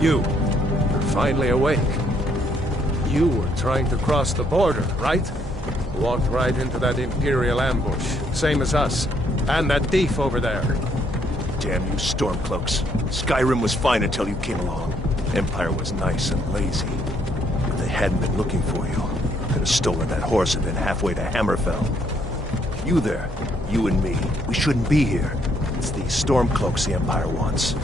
You're finally awake. You were trying to cross the border, right? Walked right into that Imperial ambush, same as us. And that thief over there. Damn you Stormcloaks. Skyrim was fine until you came along. Empire was nice and lazy. If they hadn't been looking for you, could have stolen that horse and been halfway to Hammerfell. You there, you and me, we shouldn't be here. It's these Stormcloaks the Empire wants.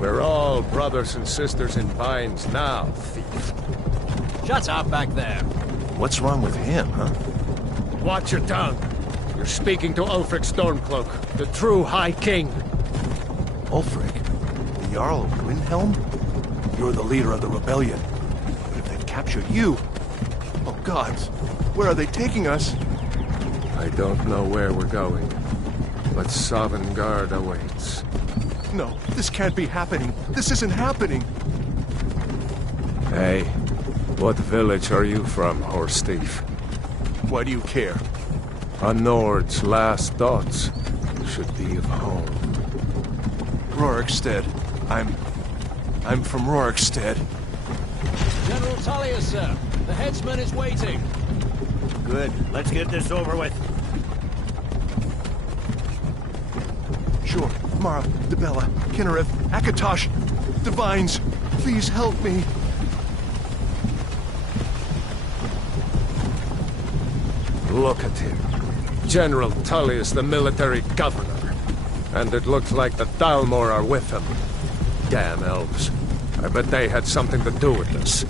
We're all brothers and sisters in binds now, thief. Shut up back there. What's wrong with him, huh? Watch your tongue. You're speaking to Ulfric Stormcloak, the true High King. Ulfric? The Jarl of Windhelm? You're the leader of the rebellion. But if they've captured you... Oh gods, where are they taking us? I don't know where we're going, but Sovngarde awaits. No, this can't be happening. This isn't happening. Hey, what village are you from, horse thief? Why do you care? A Nord's last thoughts should be of home. Rorikstead. I'm from Rorikstead. General Tullius, sir. The headsman is waiting. Good. Let's get this over with. Sure. Mara, Dibella, Kinnereth, Akatosh, Divines, please help me. Look at him. General Tullius, the military governor. And it looks like the Thalmor are with him. Damn elves. I bet they had something to do with this.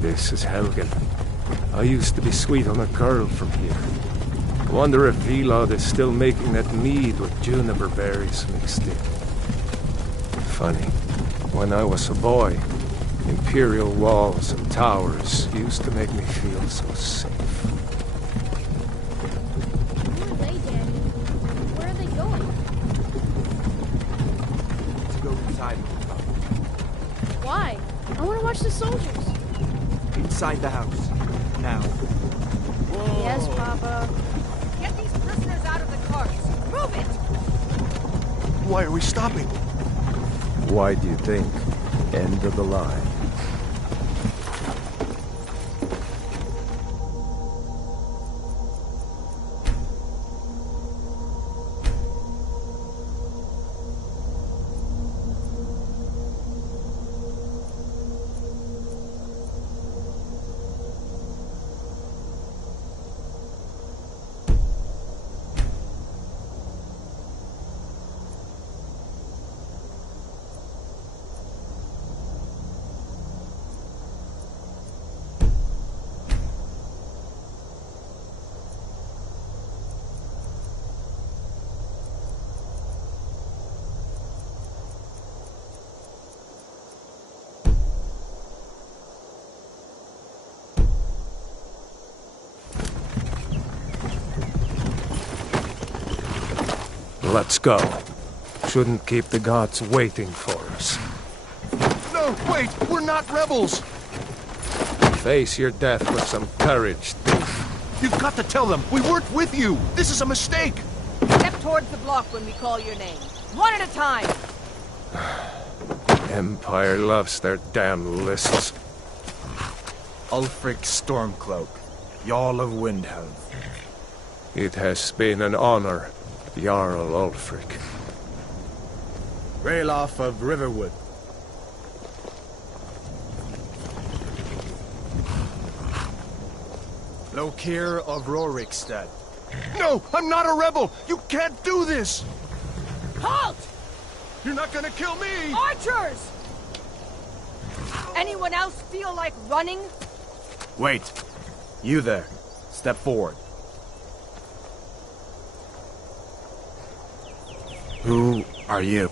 This is Helgen. I used to be sweet on a girl from here. I wonder if Vilod is still making that mead with juniper berries mixed in. Funny, when I was a boy, Imperial walls and towers used to make me feel so safe. Who are they, Daddy? Where are they going? Let's go inside. Why? I want to watch the soldiers. Inside the house. Now. Yes, Papa. Get these prisoners out of the carts! Move it! Why are we stopping? Why do you think? End of the line. Let's go. Shouldn't keep the gods waiting for us. No, wait! We're not rebels! Face your death with some courage, thief. You've got to tell them! We weren't with you! This is a mistake! Step towards the block when we call your name. One at a time! Empire loves their damn lists. Ulfric Stormcloak, Jarl of Windhelm. It has been an honor, Jarl Ulfric. Ralof of Riverwood. Lokir of Rorikstead. No! I'm not a rebel! You can't do this! Halt! You're not gonna kill me! Archers! Anyone else feel like running? Wait. You there. Step forward. Who are you?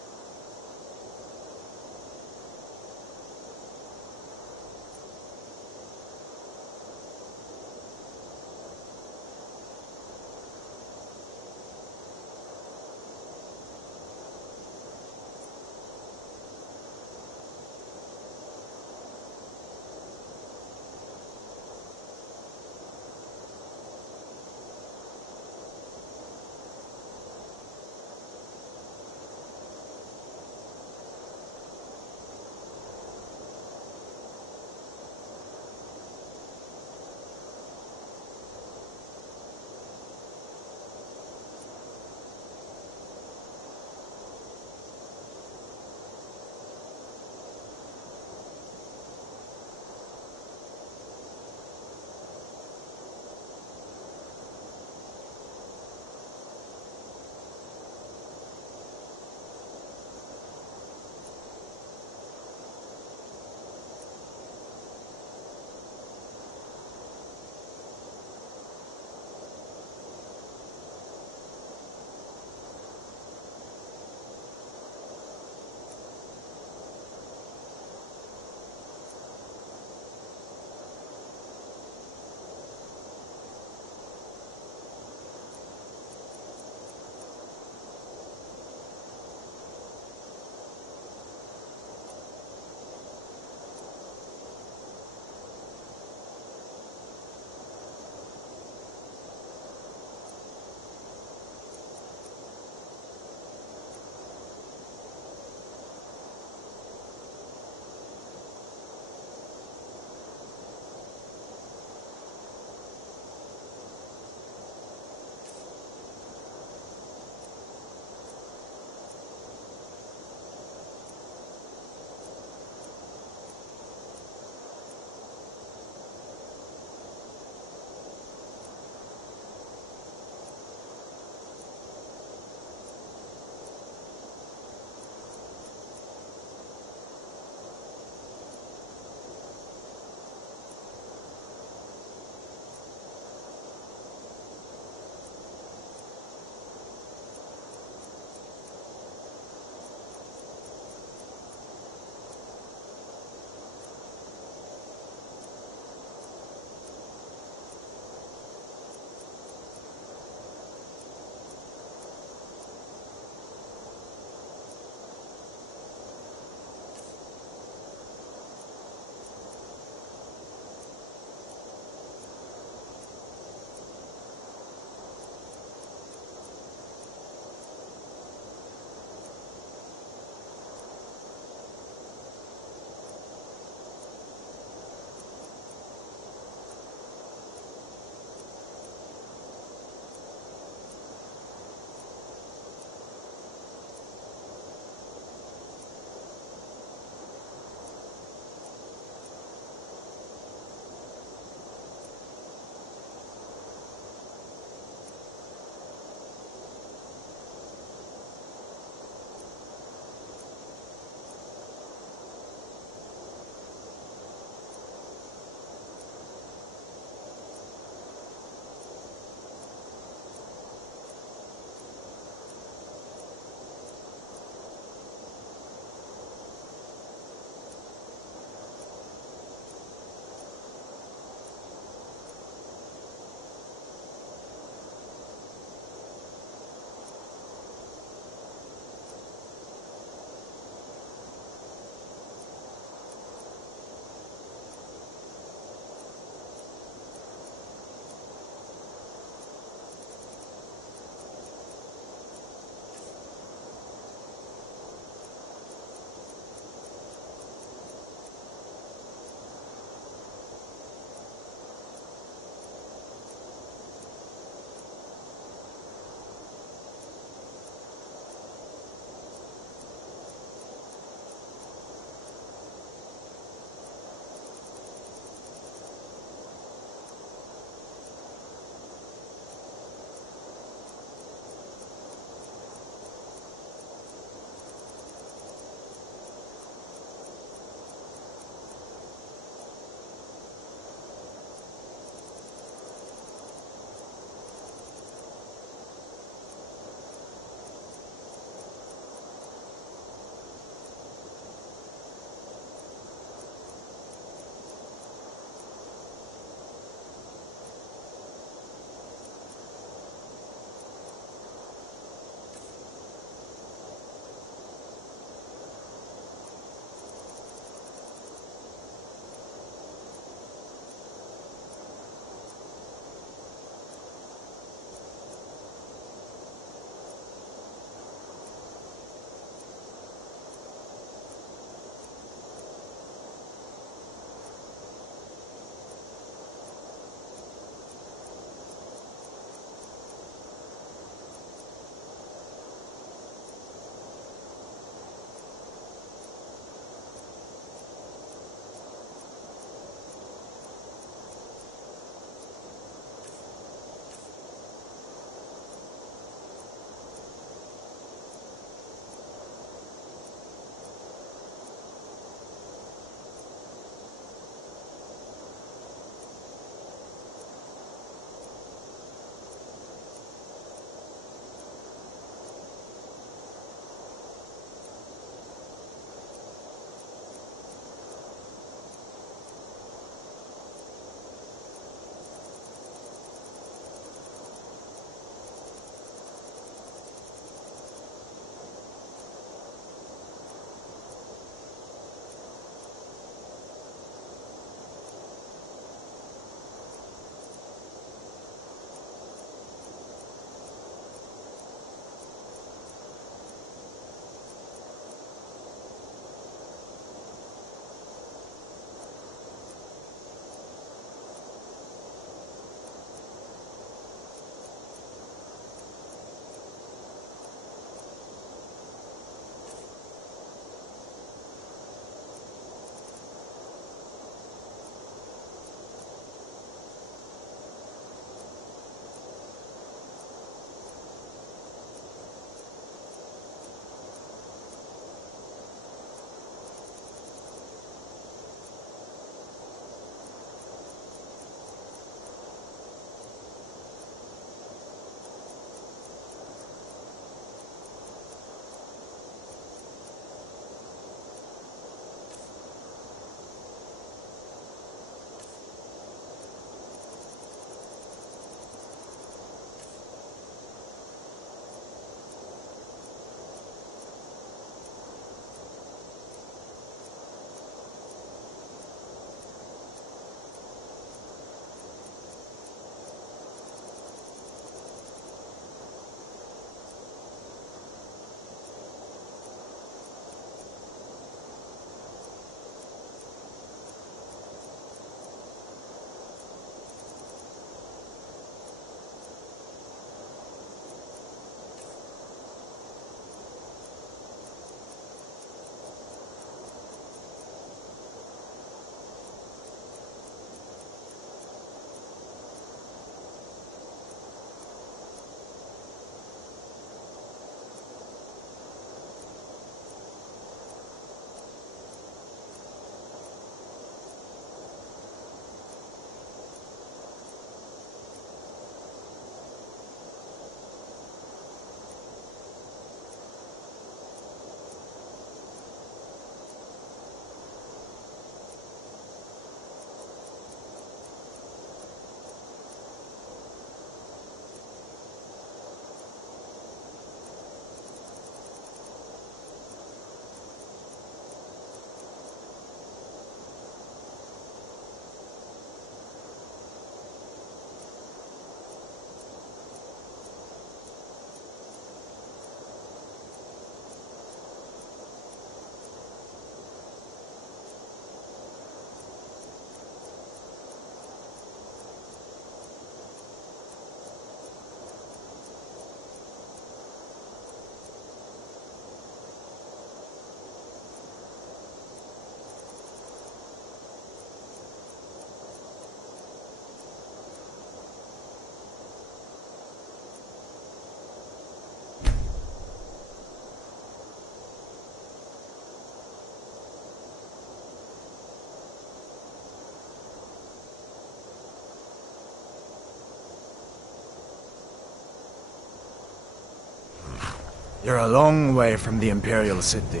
You're a long way from the Imperial City.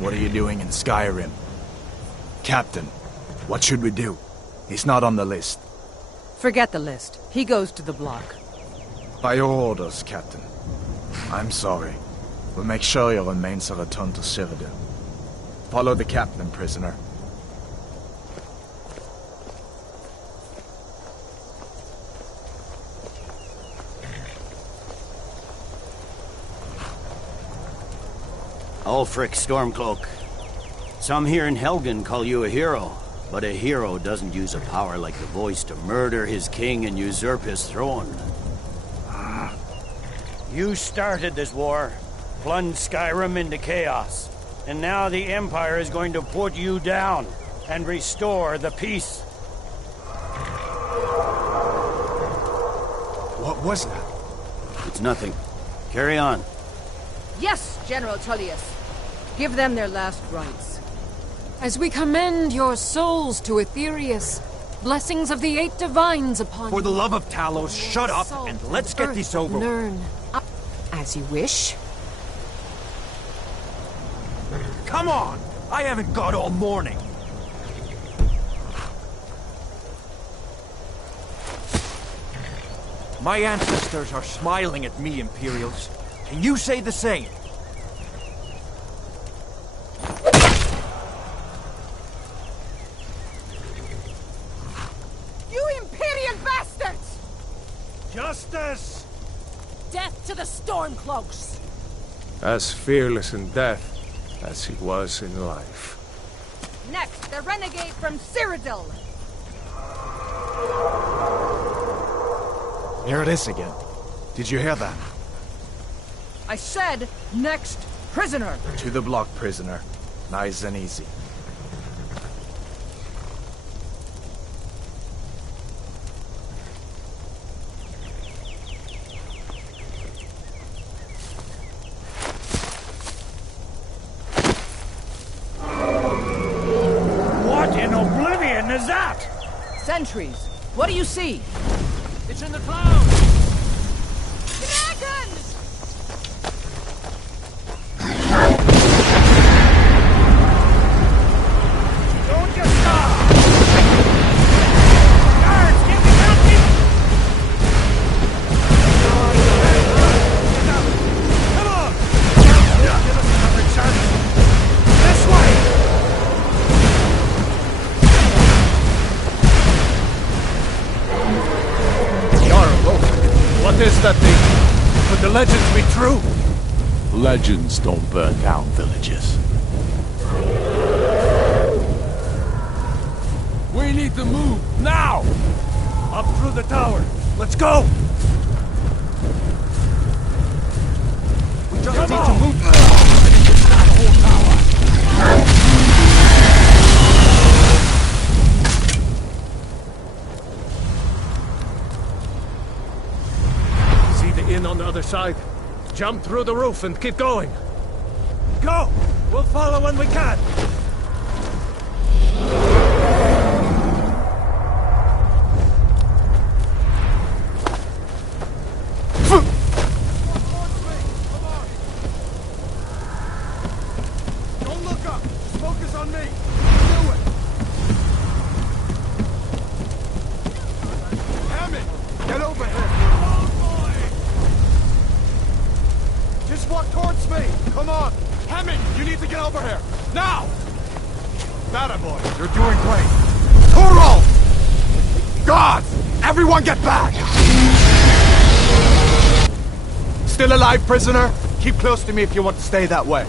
What are you doing in Skyrim? Captain, what should we do? He's not on the list. Forget the list. He goes to the block. By your orders, Captain. I'm sorry. We'll make sure your remains are returned to Cyrodiil. Follow the captain, prisoner. Ulfric Stormcloak. Some here in Helgen call you a hero, but a hero doesn't use a power like the voice to murder his king and usurp his throne. You started this war, plunged Skyrim into chaos, and now the Empire is going to put you down and restore the peace. What was that? It's nothing. Carry on. Yes, General Tullius. Give them their last rites. As we commend your souls to Aetherius, blessings of the 8 divines upon you. For the love of Talos, shut up and let's get this over with. Learn. As you wish. Come on! I haven't got all morning. My ancestors are smiling at me, Imperials. Can you say the same? You Imperial bastards! Justice! Death to the Stormcloaks! As fearless in death as he was in life. Next, the renegade from Cyrodiil! Here it is again. Did you hear that? I said, next prisoner! To the block, prisoner. Nice and easy. What in oblivion is that? Sentries, what do you see? It's in the clouds! Dragons! Don't get stopped! Guards, get me something! Come on! Give us another chance! This way! What is that thing? Could the legends be true? Legends don't burn down villages. We need to move, now! Up through the tower. Let's go! We just need to move. That whole tower. See the inn on the other side? Jump through the roof and keep going. Go! We'll follow when we can. Don't look up. Just focus on me. Do it. Hammond, get over here. Just walk towards me. Come on. Hammond, you need to get over here. Now! Matter boy, you're doing great. Toro! Guards! Everyone get back! Still alive, prisoner? Keep close to me if you want to stay that way.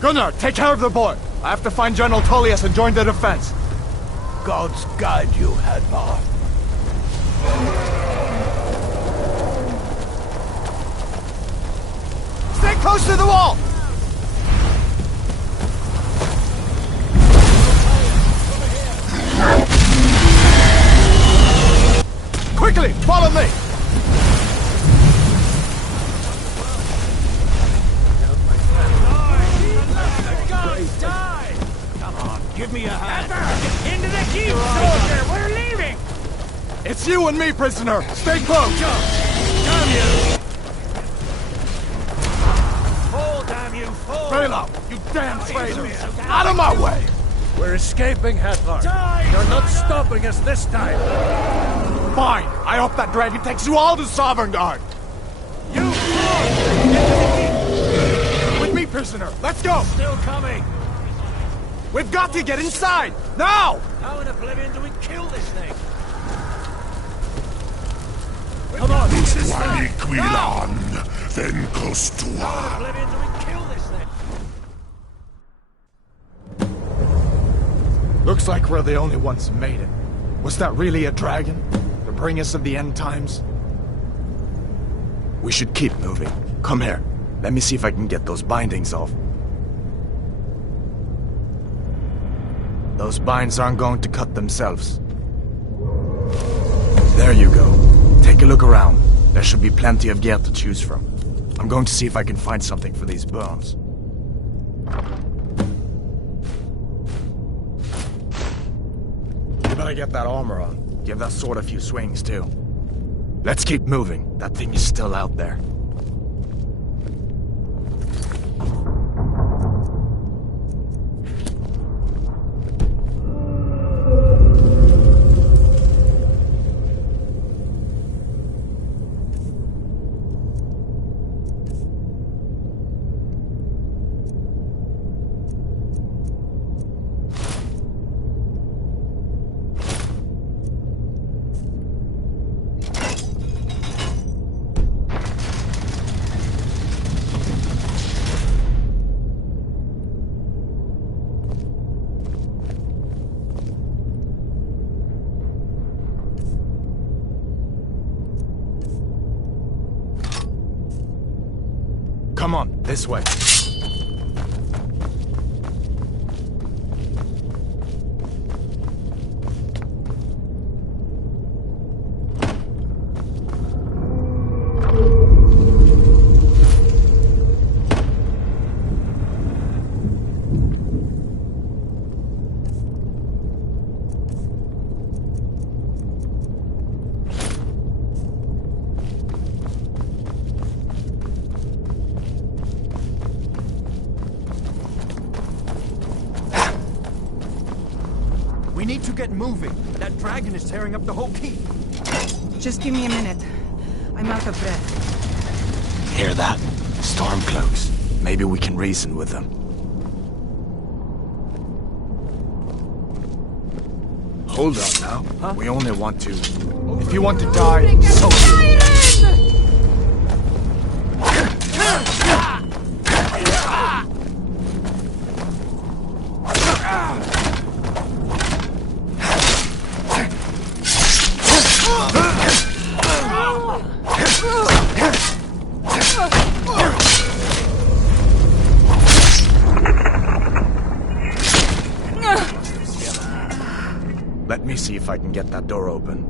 Gunnar, take care of the boy. I have to find General Tullius and join the defense. Gods guide you, Hadvar. Stay close to the wall! Quickly, follow me! Die! Come on, give me a hand. Into the keep, soldier! We're leaving! It's you and me, prisoner! Stay close! Damn you! Vela, you damn traitor! Out of my way! We're escaping, Hathor. You're not stopping us this time. Fine. I hope that dragon takes you all to Sovngarde. You With me, prisoner. Let's go. still coming! We've got to get inside now. How in oblivion do we kill this thing? Come on. Quilon, then How in Kostua. oblivion do we kill this thing? Looks like we're the only ones who made it. Was that really a dragon? To bring us of the end times? We should keep moving. Come here. Let me see if I can get those bindings off. Those binds aren't going to cut themselves. There you go. Take a look around. There should be plenty of gear to choose from. I'm going to see if I can find something for these burns. You better get that armor on. Give that sword a few swings, too. Let's keep moving. That thing is still out there. Come on, this way. We need to get moving. That dragon is tearing up the whole keep. Just give me a minute. I'm out of breath. Hear that? Stormcloaks. Maybe we can reason with them. Hold up now. Huh? We only want to... If you want to die, so be it. Let me see if I can get that door open.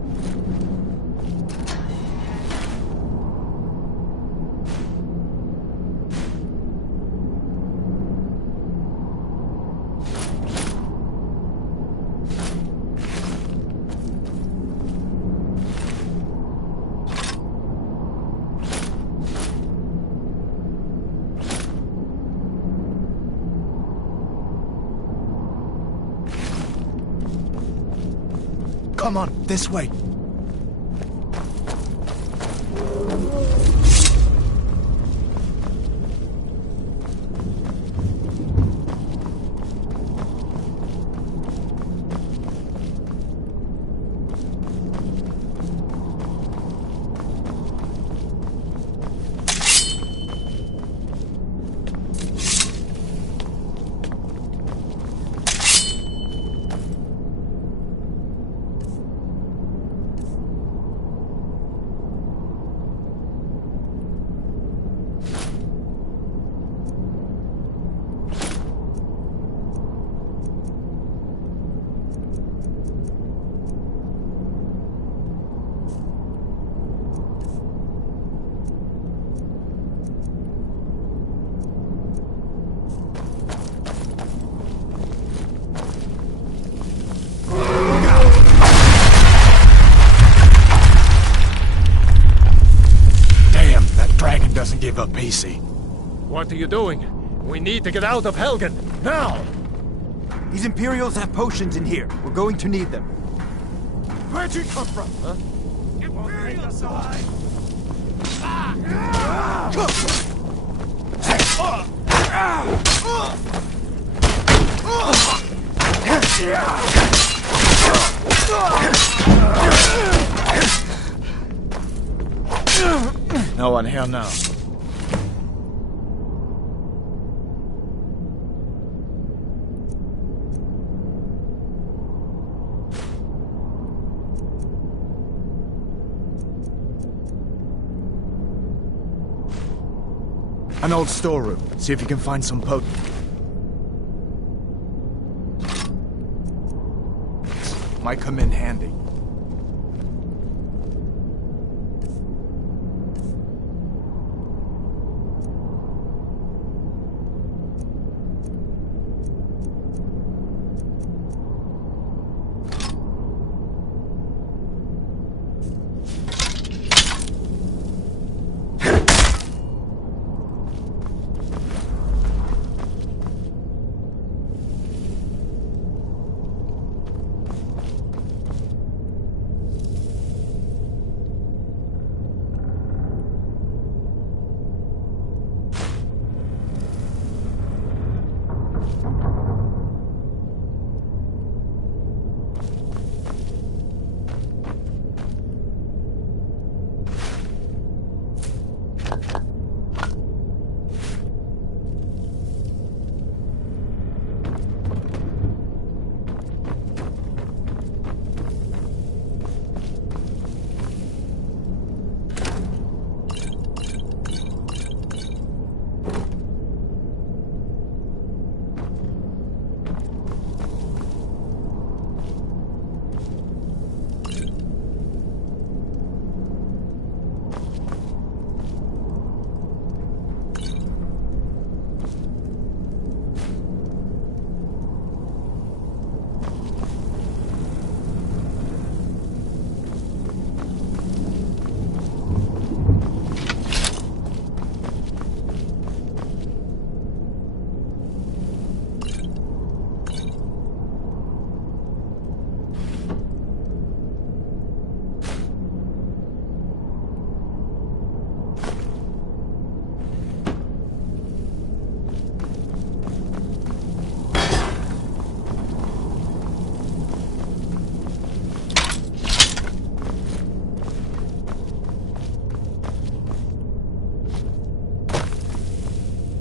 Come on, this way. Doesn't give up easy. What are you doing? We need to get out of Helgen, now! These Imperials have potions in here. We're going to need them. Where'd you come from? Huh? Imperial side! No one here now. An old storeroom. See if you can find some potent. Might come in handy.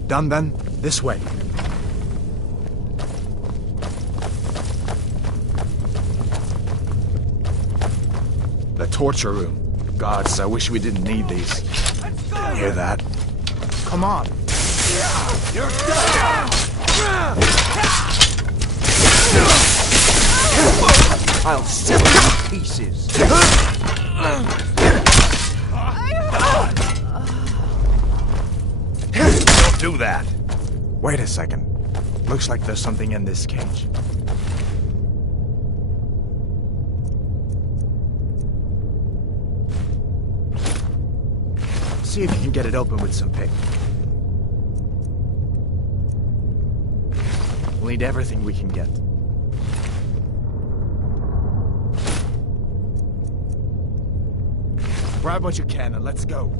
Done then? This way. The torture room. Gods, I wish we didn't need these. Hear that? Come on. You're done! I'll set you to pieces. Don't do that. Wait a second. Looks like there's something in this cage. See if you can get it open with some pick. We'll need everything we can get. Grab what you can and let's go.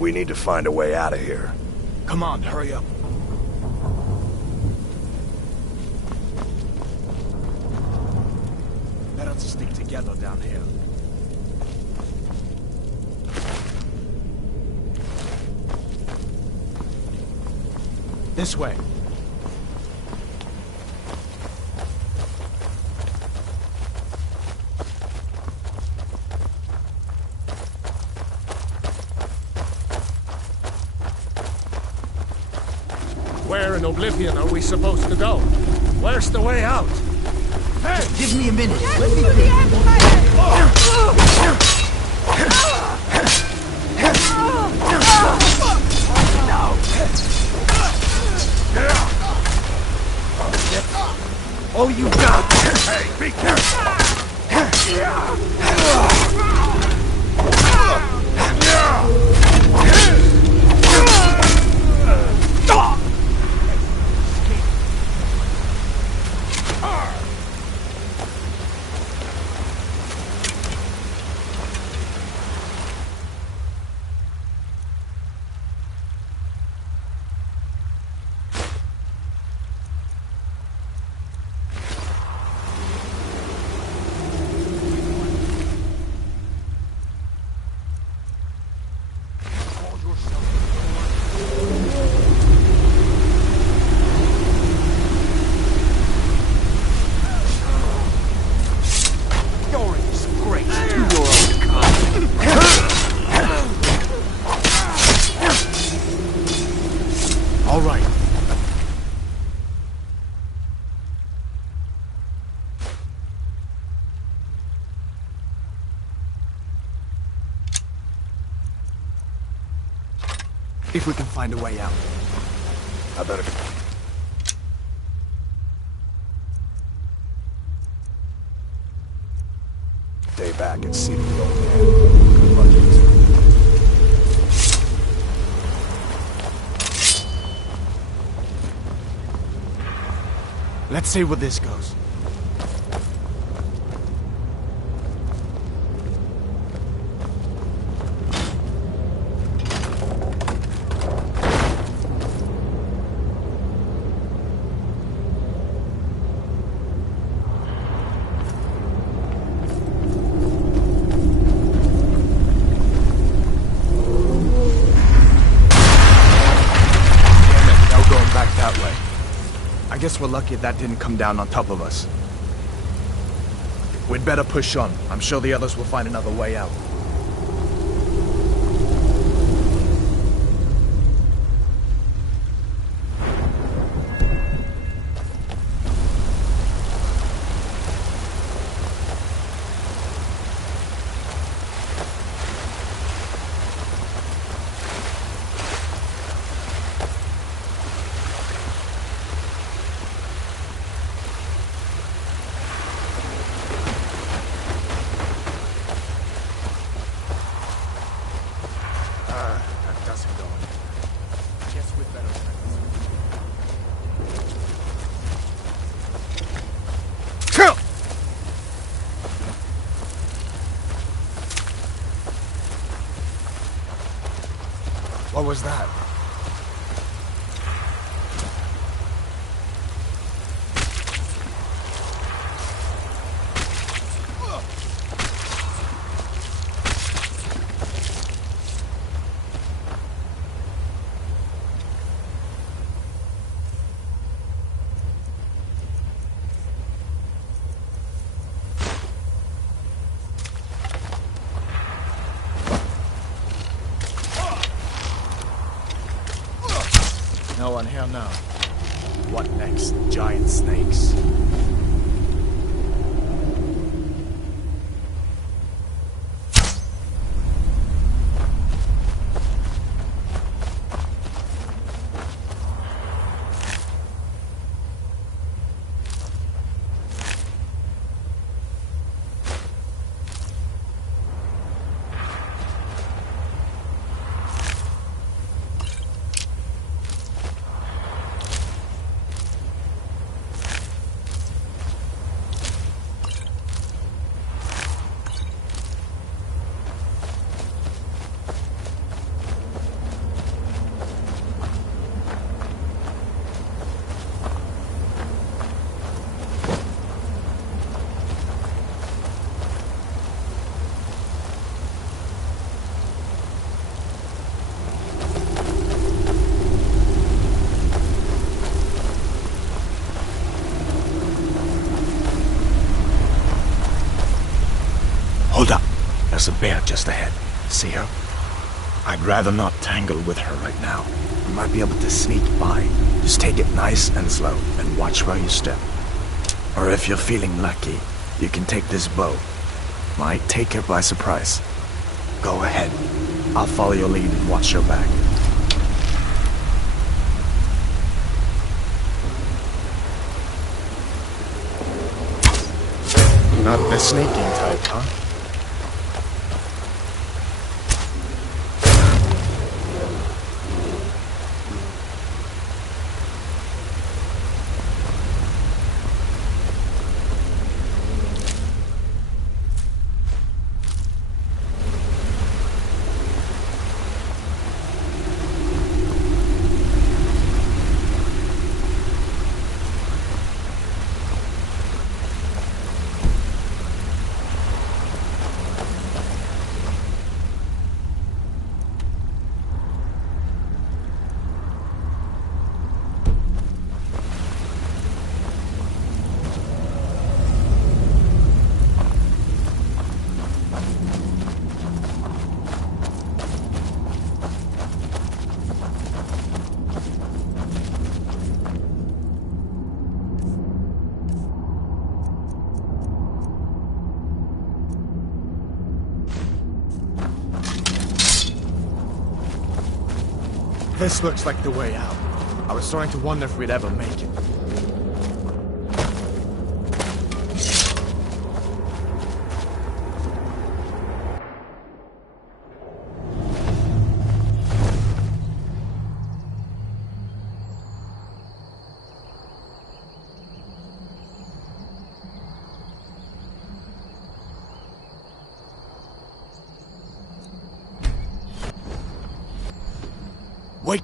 We need to find a way out of here. Come on, hurry up. Better to stick together down here. This way. Where in Oblivion are we supposed to go? Where's the way out? Hey! Give me a minute. Let me think. Oh, you got! Hey, be careful! All right. If we can find a way out. I better... Stay back and see the old man. Good luck, you two. Let's see where this goes. I guess we're lucky that didn't come down on top of us. We'd better push on. I'm sure the others will find another way out. That doesn't go in. Guess we'd better try this. What was that? No one here now. What next? Giant snakes. Hold up. There's a bear just ahead. See her? I'd rather not tangle with her right now. We might be able to sneak by. Just take it nice and slow, and watch where you step. Or if you're feeling lucky, you can take this bow. Might take her by surprise. Go ahead. I'll follow your lead and watch your back. Not the sneaking type, huh? This looks like the way out. I was starting to wonder if we'd ever make it. Wait!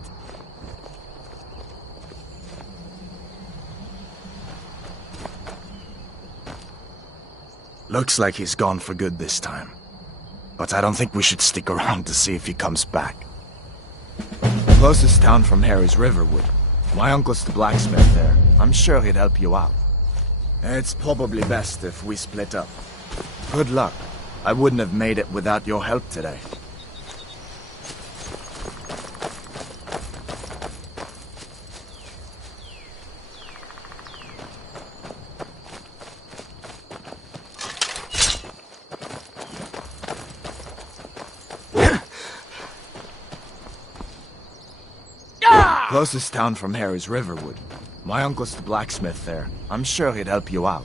Looks like he's gone for good this time. But I don't think we should stick around to see if he comes back. The closest town from here is Riverwood. My uncle's the blacksmith there. I'm sure he'd help you out. It's probably best if we split up. Good luck. I wouldn't have made it without your help today. Closest town from here is Riverwood. My uncle's the blacksmith there. I'm sure he'd help you out.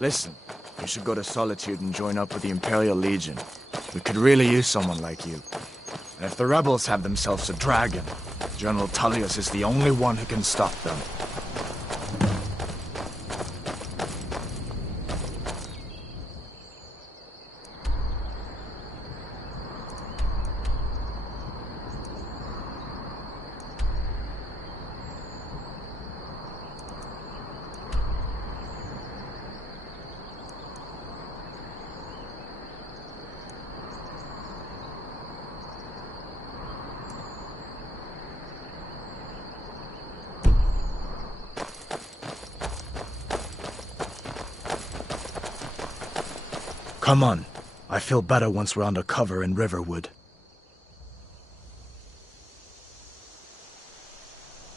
Listen, you should go to Solitude and join up with the Imperial Legion. We could really use someone like you. And if the rebels have themselves a dragon, General Tullius is the only one who can stop them. Come on. I feel better once we're under cover in Riverwood.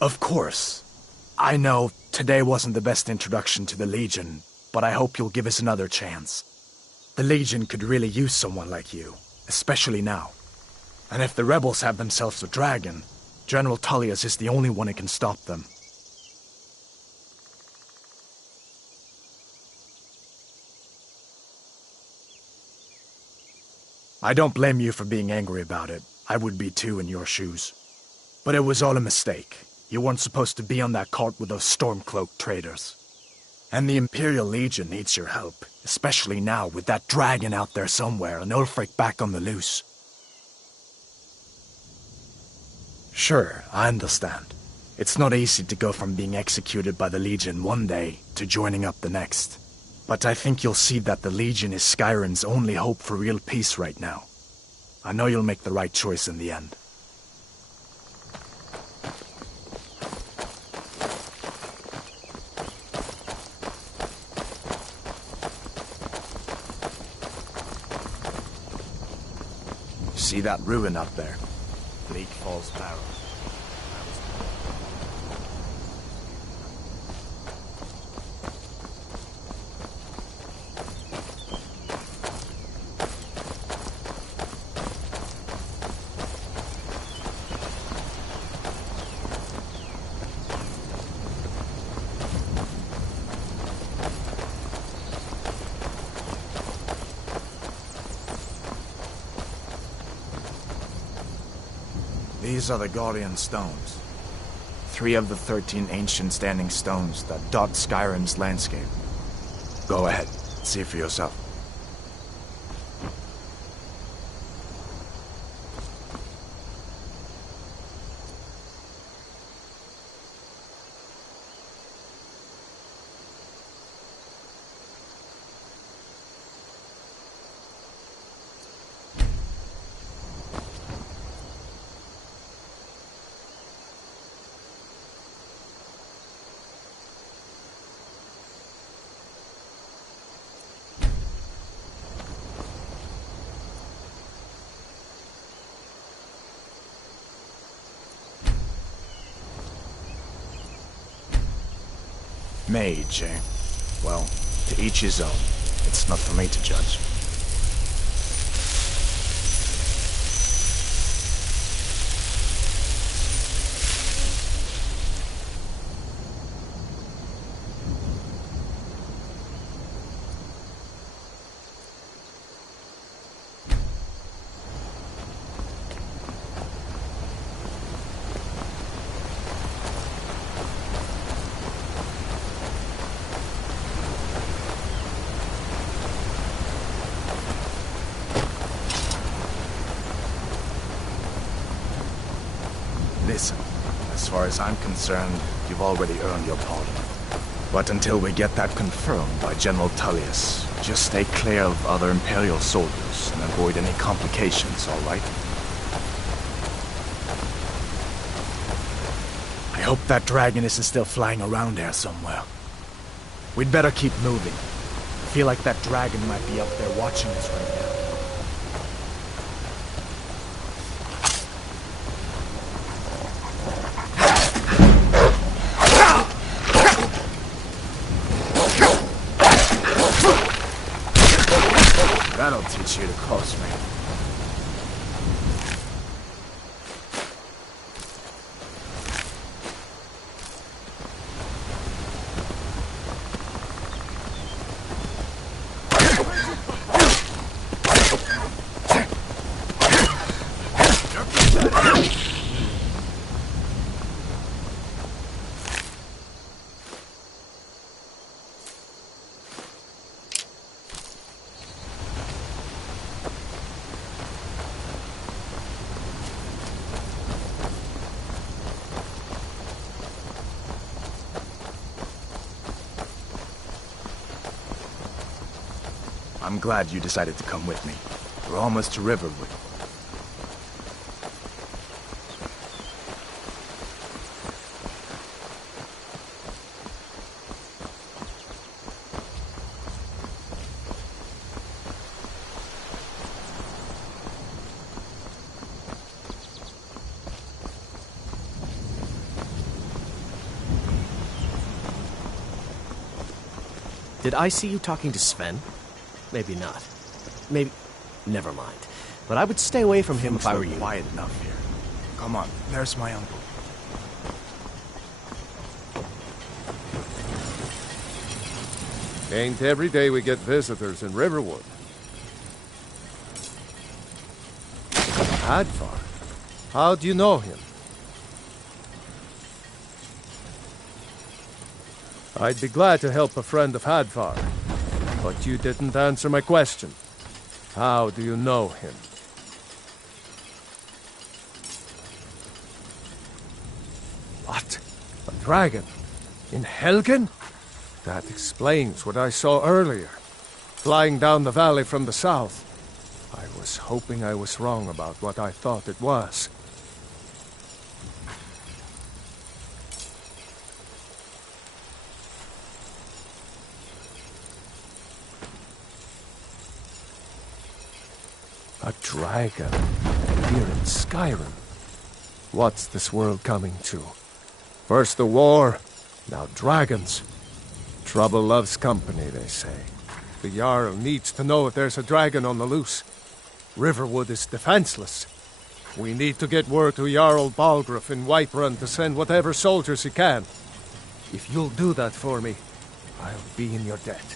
Of course. I know today wasn't the best introduction to the Legion, but I hope you'll give us another chance. The Legion could really use someone like you, especially now. And if the rebels have themselves a dragon, General Tullius is the only one who can stop them. I don't blame you for being angry about it. I would be too in your shoes. But it was all a mistake. You weren't supposed to be on that cart with those Stormcloak traitors. And the Imperial Legion needs your help, especially now with that dragon out there somewhere and Ulfric back on the loose. Sure, I understand. It's not easy to go from being executed by the Legion one day to joining up the next. But I think you'll see that the Legion is Skyrim's only hope for real peace right now. I know you'll make the right choice in the end. See that ruin up there? Bleak Falls Barrow. These are the Guardian Stones. 3 of the 13 ancient standing stones that dot Skyrim's landscape. Go ahead, see for yourself. Mage, eh? Well, to each his own. It's not for me to judge. Listen, as far as I'm concerned, you've already earned your pardon. But until we get that confirmed by General Tullius, just stay clear of other Imperial soldiers and avoid any complications, all right? I hope that dragon isn't still flying around there somewhere. We'd better keep moving. I feel like that dragon might be up there watching us right now. That'll teach you to cross me. I'm glad you decided to come with me. We're almost to Riverwood. Did I see you talking to Sven? Maybe not. Maybe... Never mind. But I would stay away from him if I were you. Quiet enough here. Come on, there's my uncle. Ain't every day we get visitors in Riverwood. Hadvar? How do you know him? I'd be glad to help a friend of Hadvar, but you didn't answer my question. How do you know him? What? A dragon? In Helgen? That explains what I saw earlier, flying down the valley from the south. I was hoping I was wrong about what I thought it was. A dragon here in Skyrim. What's this world coming to? First the war, now dragons. Trouble loves company, they say. The Jarl needs to know if there's a dragon on the loose. Riverwood is defenseless. We need to get word to Jarl Balgruuf in Whiterun to send whatever soldiers he can. If you'll do that for me, I'll be in your debt.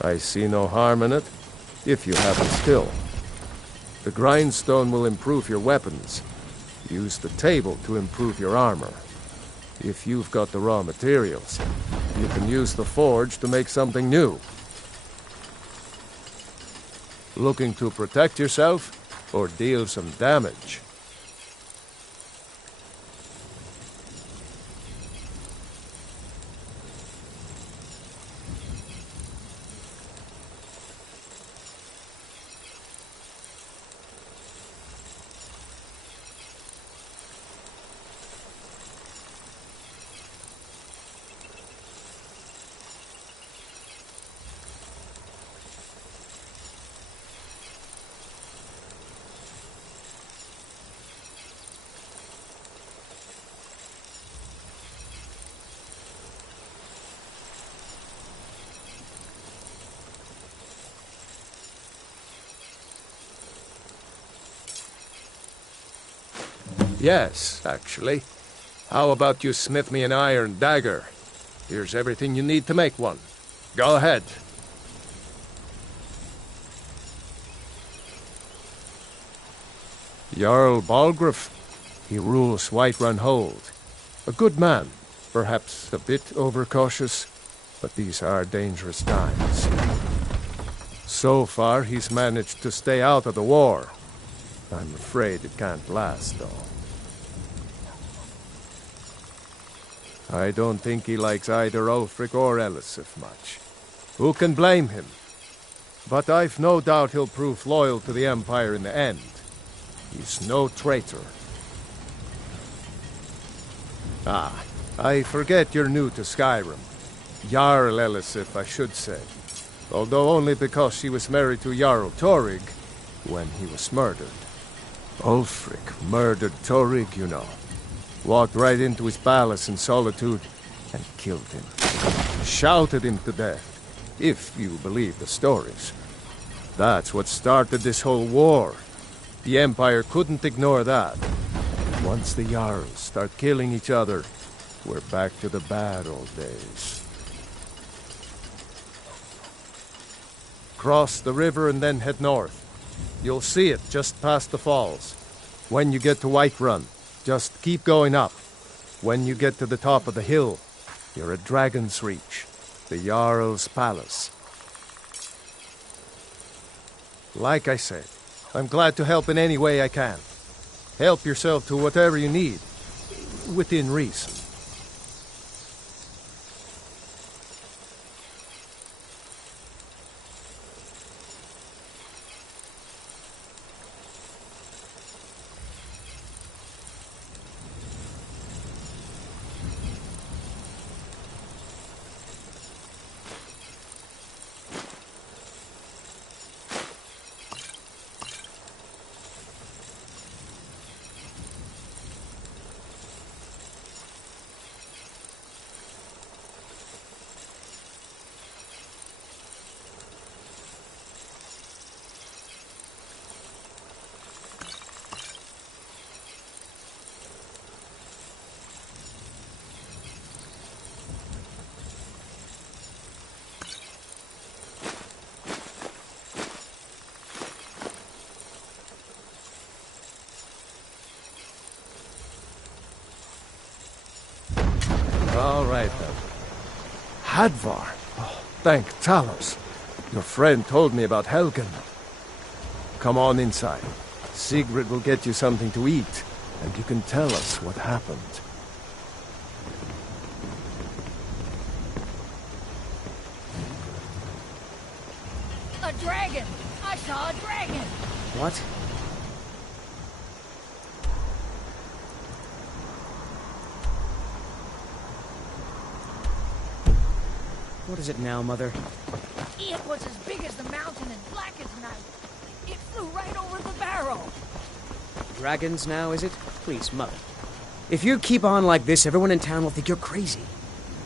I see no harm in it, if you have it still. The grindstone will improve your weapons. Use the table to improve your armor. If you've got the raw materials, you can use the forge to make something new. Looking to protect yourself, or deal some damage? Yes, actually. How about you smith me an iron dagger? Here's everything you need to make one. Go ahead. Jarl Balgruuf. He rules Whiterun Hold. A good man, perhaps a bit overcautious, but these are dangerous times. So far, he's managed to stay out of the war. I'm afraid it can't last, though. I don't think he likes either Ulfric or Elisif much. Who can blame him? But I've no doubt he'll prove loyal to the Empire in the end. He's no traitor. Ah, I forget you're new to Skyrim. Jarl Elisif, I should say. Although only because she was married to Jarl Torrig when he was murdered. Ulfric murdered Torrig, you know. Walked right into his palace in solitude and killed him. Shouted him to death, if you believe the stories. That's what started this whole war. The Empire couldn't ignore that. Once the Jarls start killing each other, we're back to the bad old days. Cross the river and then head north. You'll see it just past the falls. When you get to Whiterun, just keep going up. When you get to the top of the hill, you're at Dragon's Reach, the Jarl's palace. Like I said, I'm glad to help in any way I can. Help yourself to whatever you need, within reason. All right, then. Hadvar. Oh, thank Talos. Your friend told me about Helgen. Come on inside. Sigrid will get you something to eat, and you can tell us what happened. A dragon! I saw a dragon! What? What is it now, Mother? It was as big as the mountain and black as night. It flew right over the barrel. Dragons now, is it? Please, Mother. If you keep on like this, everyone in town will think you're crazy.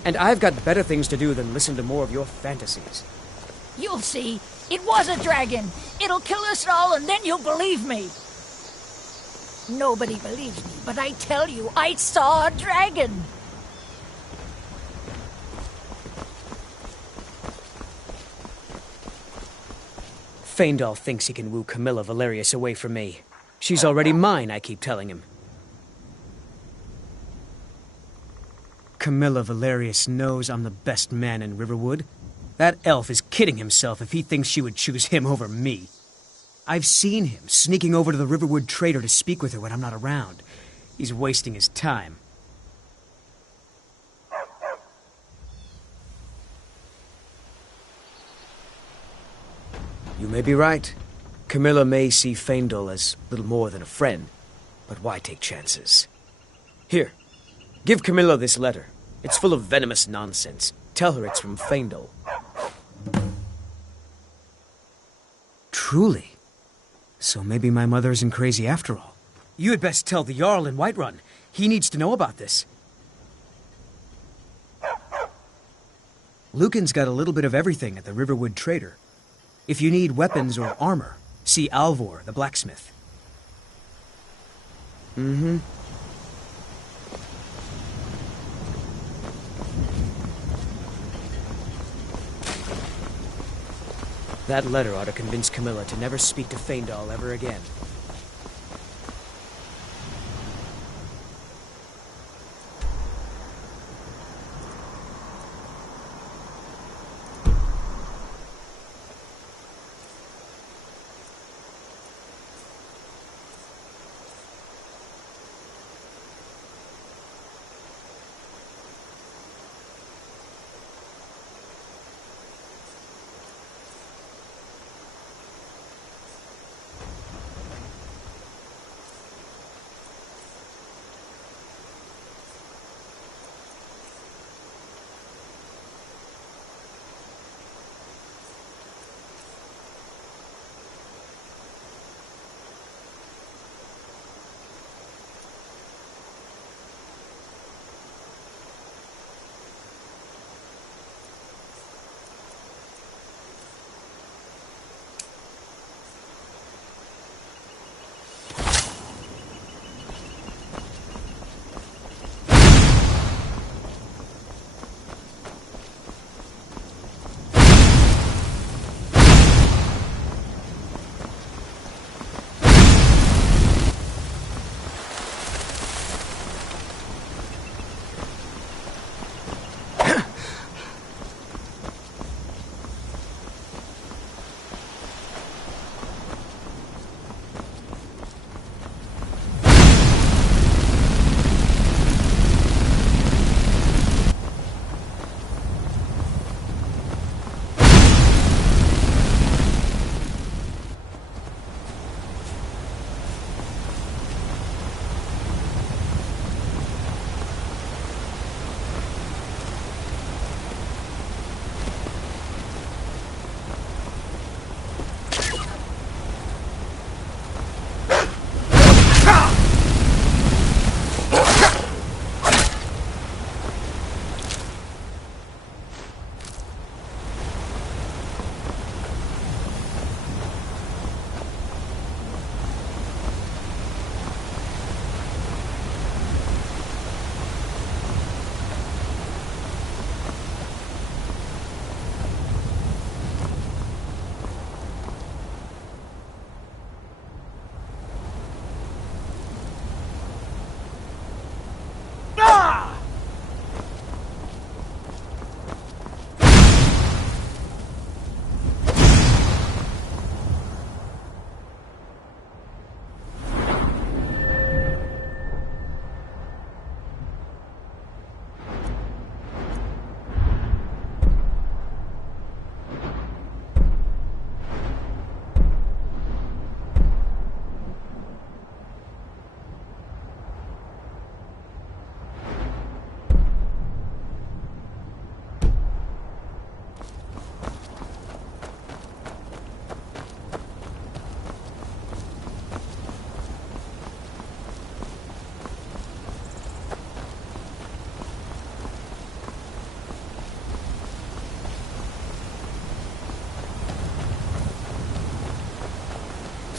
And I've got better things to do than listen to more of your fantasies. You'll see. It was a dragon. It'll kill us all, and then you'll believe me. Nobody believes me, but I tell you, I saw a dragon. Faendal thinks he can woo Camilla Valerius away from me. She's already mine, I keep telling him. Camilla Valerius knows I'm the best man in Riverwood. That elf is kidding himself if he thinks she would choose him over me. I've seen him sneaking over to the Riverwood trader to speak with her when I'm not around. He's wasting his time. You may be right. Camilla may see Faendal as little more than a friend, but why take chances? Here, give Camilla this letter. It's full of venomous nonsense. Tell her it's from Faendal. Truly? So maybe my mother isn't crazy after all. You had best tell the Jarl in Whiterun. He needs to know about this. Lucan's got a little bit of everything at the Riverwood Trader. If you need weapons or armor, see Alvor, the blacksmith. Mm-hmm. That letter ought to convince Camilla to never speak to Faendal ever again.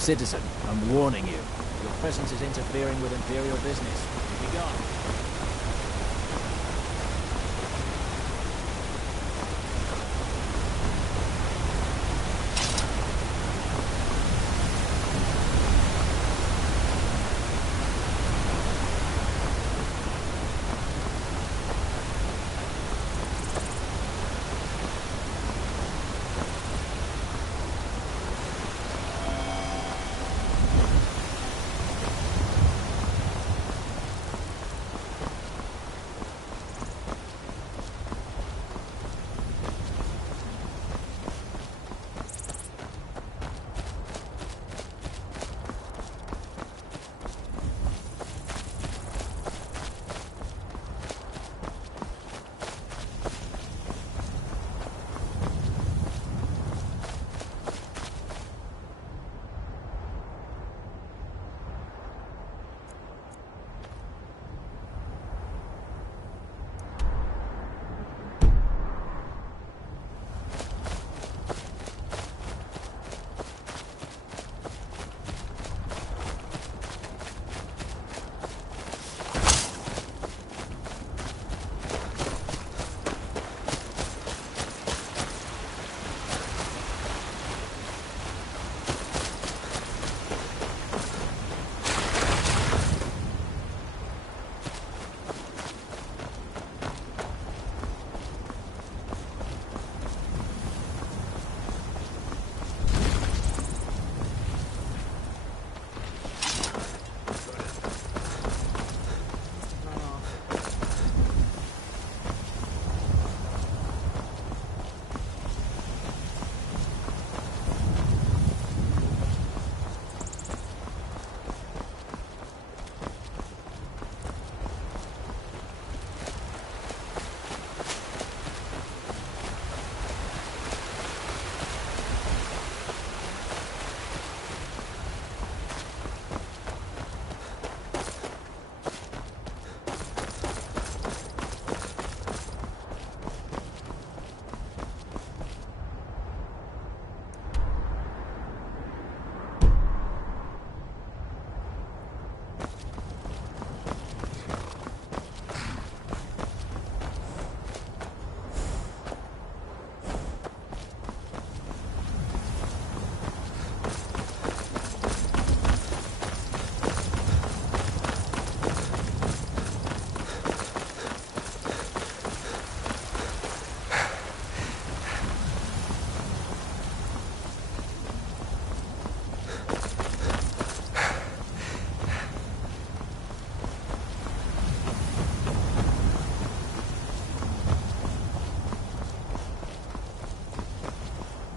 Citizen, I'm warning you. Your presence is interfering with Imperial business. Be gone.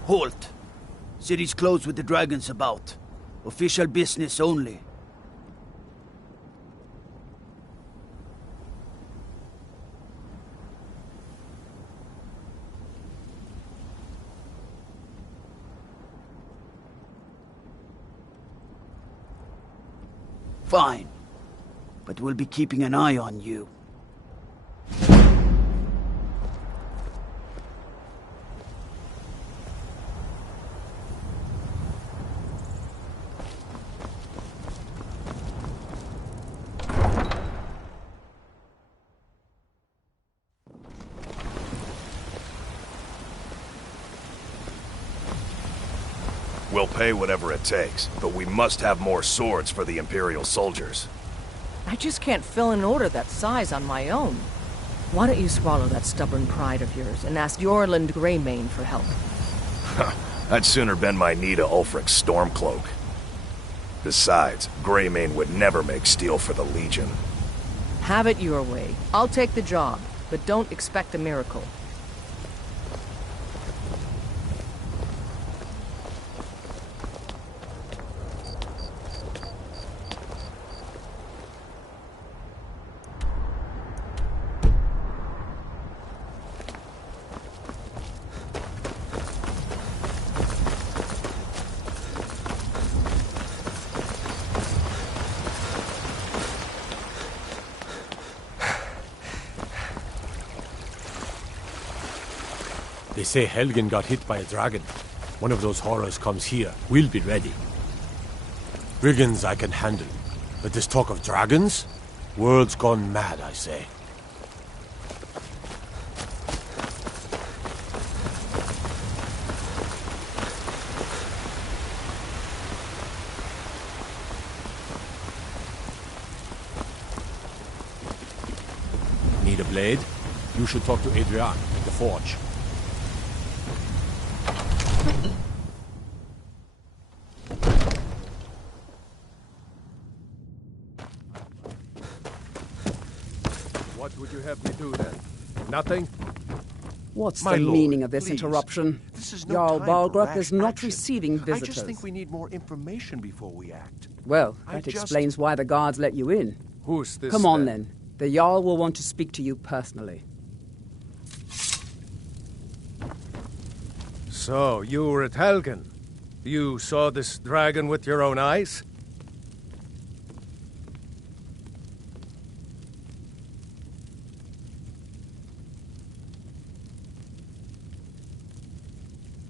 Halt! City's closed with the dragons about. Official business only. Fine. But we'll be keeping an eye on you. We'll pay whatever it takes, but we must have more swords for the Imperial soldiers. I just can't fill an order that size on my own. Why don't you swallow that stubborn pride of yours and ask Yorland Greymane for help? I'd sooner bend my knee to Ulfric's Stormcloak. Besides, Greymane would never make steel for the Legion. Have it your way. I'll take the job, but don't expect a miracle. They say Helgen got hit by a dragon. One of those horrors comes here. We'll be ready. Brigands I can handle. But this talk of dragons? World's gone mad, I say. Need a blade? You should talk to Adrian at the forge. What would you have me do then? Nothing? What's My the lord, meaning of this please. interruption? This is no Jarl time for Balgruuf rash is not action. receiving I visitors. just think we need more information before we act. Well, I that just- explains why the guards let you in. Who's this? Come on, then. The Jarl will want to speak to you personally. So, you were at Helgen. You saw this dragon with your own eyes?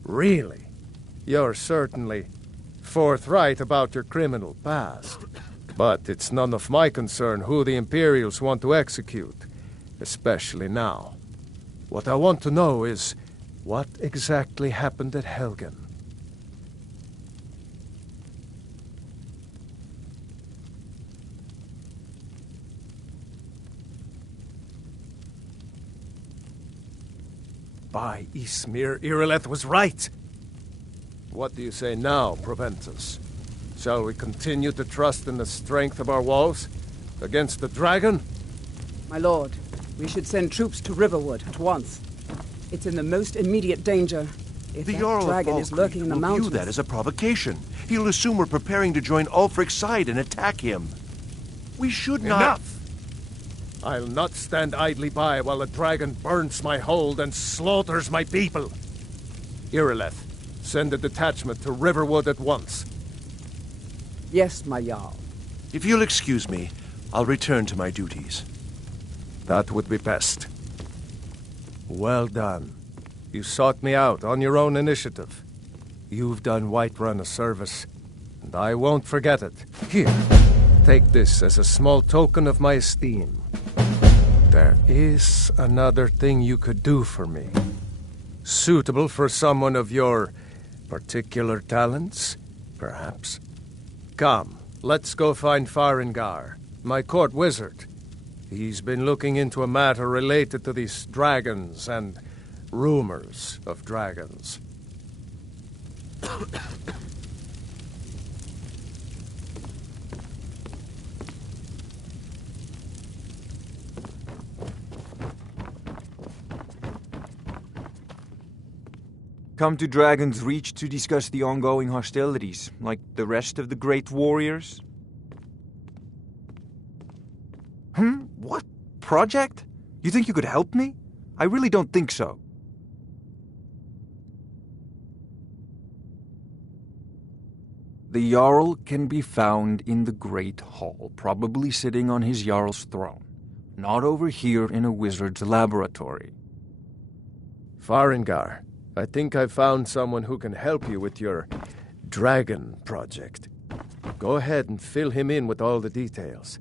Really? You're certainly forthright about your criminal past. But it's none of my concern who the Imperials want to execute, especially now. What I want to know is what exactly happened at Helgen. By Ismir, Irileth was right. What do you say now, Proventus? Shall we continue to trust in the strength of our walls against the dragon? My lord, we should send troops to Riverwood at once. It's in the most immediate danger. If The that Jarl of dragon is Falkreath lurking in the will mountains... view that as a provocation. He'll assume we're preparing to join Ulfric's side and attack him. We should not... Enough! I'll not stand idly by while a dragon burns my hold and slaughters my people. Irileth, send a detachment to Riverwood at once. Yes, my Jarl. If you'll excuse me, I'll return to my duties. That would be best. Well done. You sought me out on your own initiative. You've done Whiterun a service, and I won't forget it. Here, take this as a small token of my esteem. There is another thing you could do for me. Suitable for someone of your particular talents, perhaps. Come, let's go find Farengar, my court wizard. He's been looking into a matter related to these dragons and rumors of dragons. Come to Dragon's Reach to discuss the ongoing hostilities, like the rest of the great warriors? What? Project? You think you could help me? I really don't think so. The Jarl can be found in the Great Hall, probably sitting on his Jarl's throne. Not over here in a wizard's laboratory. Farengar, I think I've found someone who can help you with your dragon project. Go ahead and fill him in with all the details.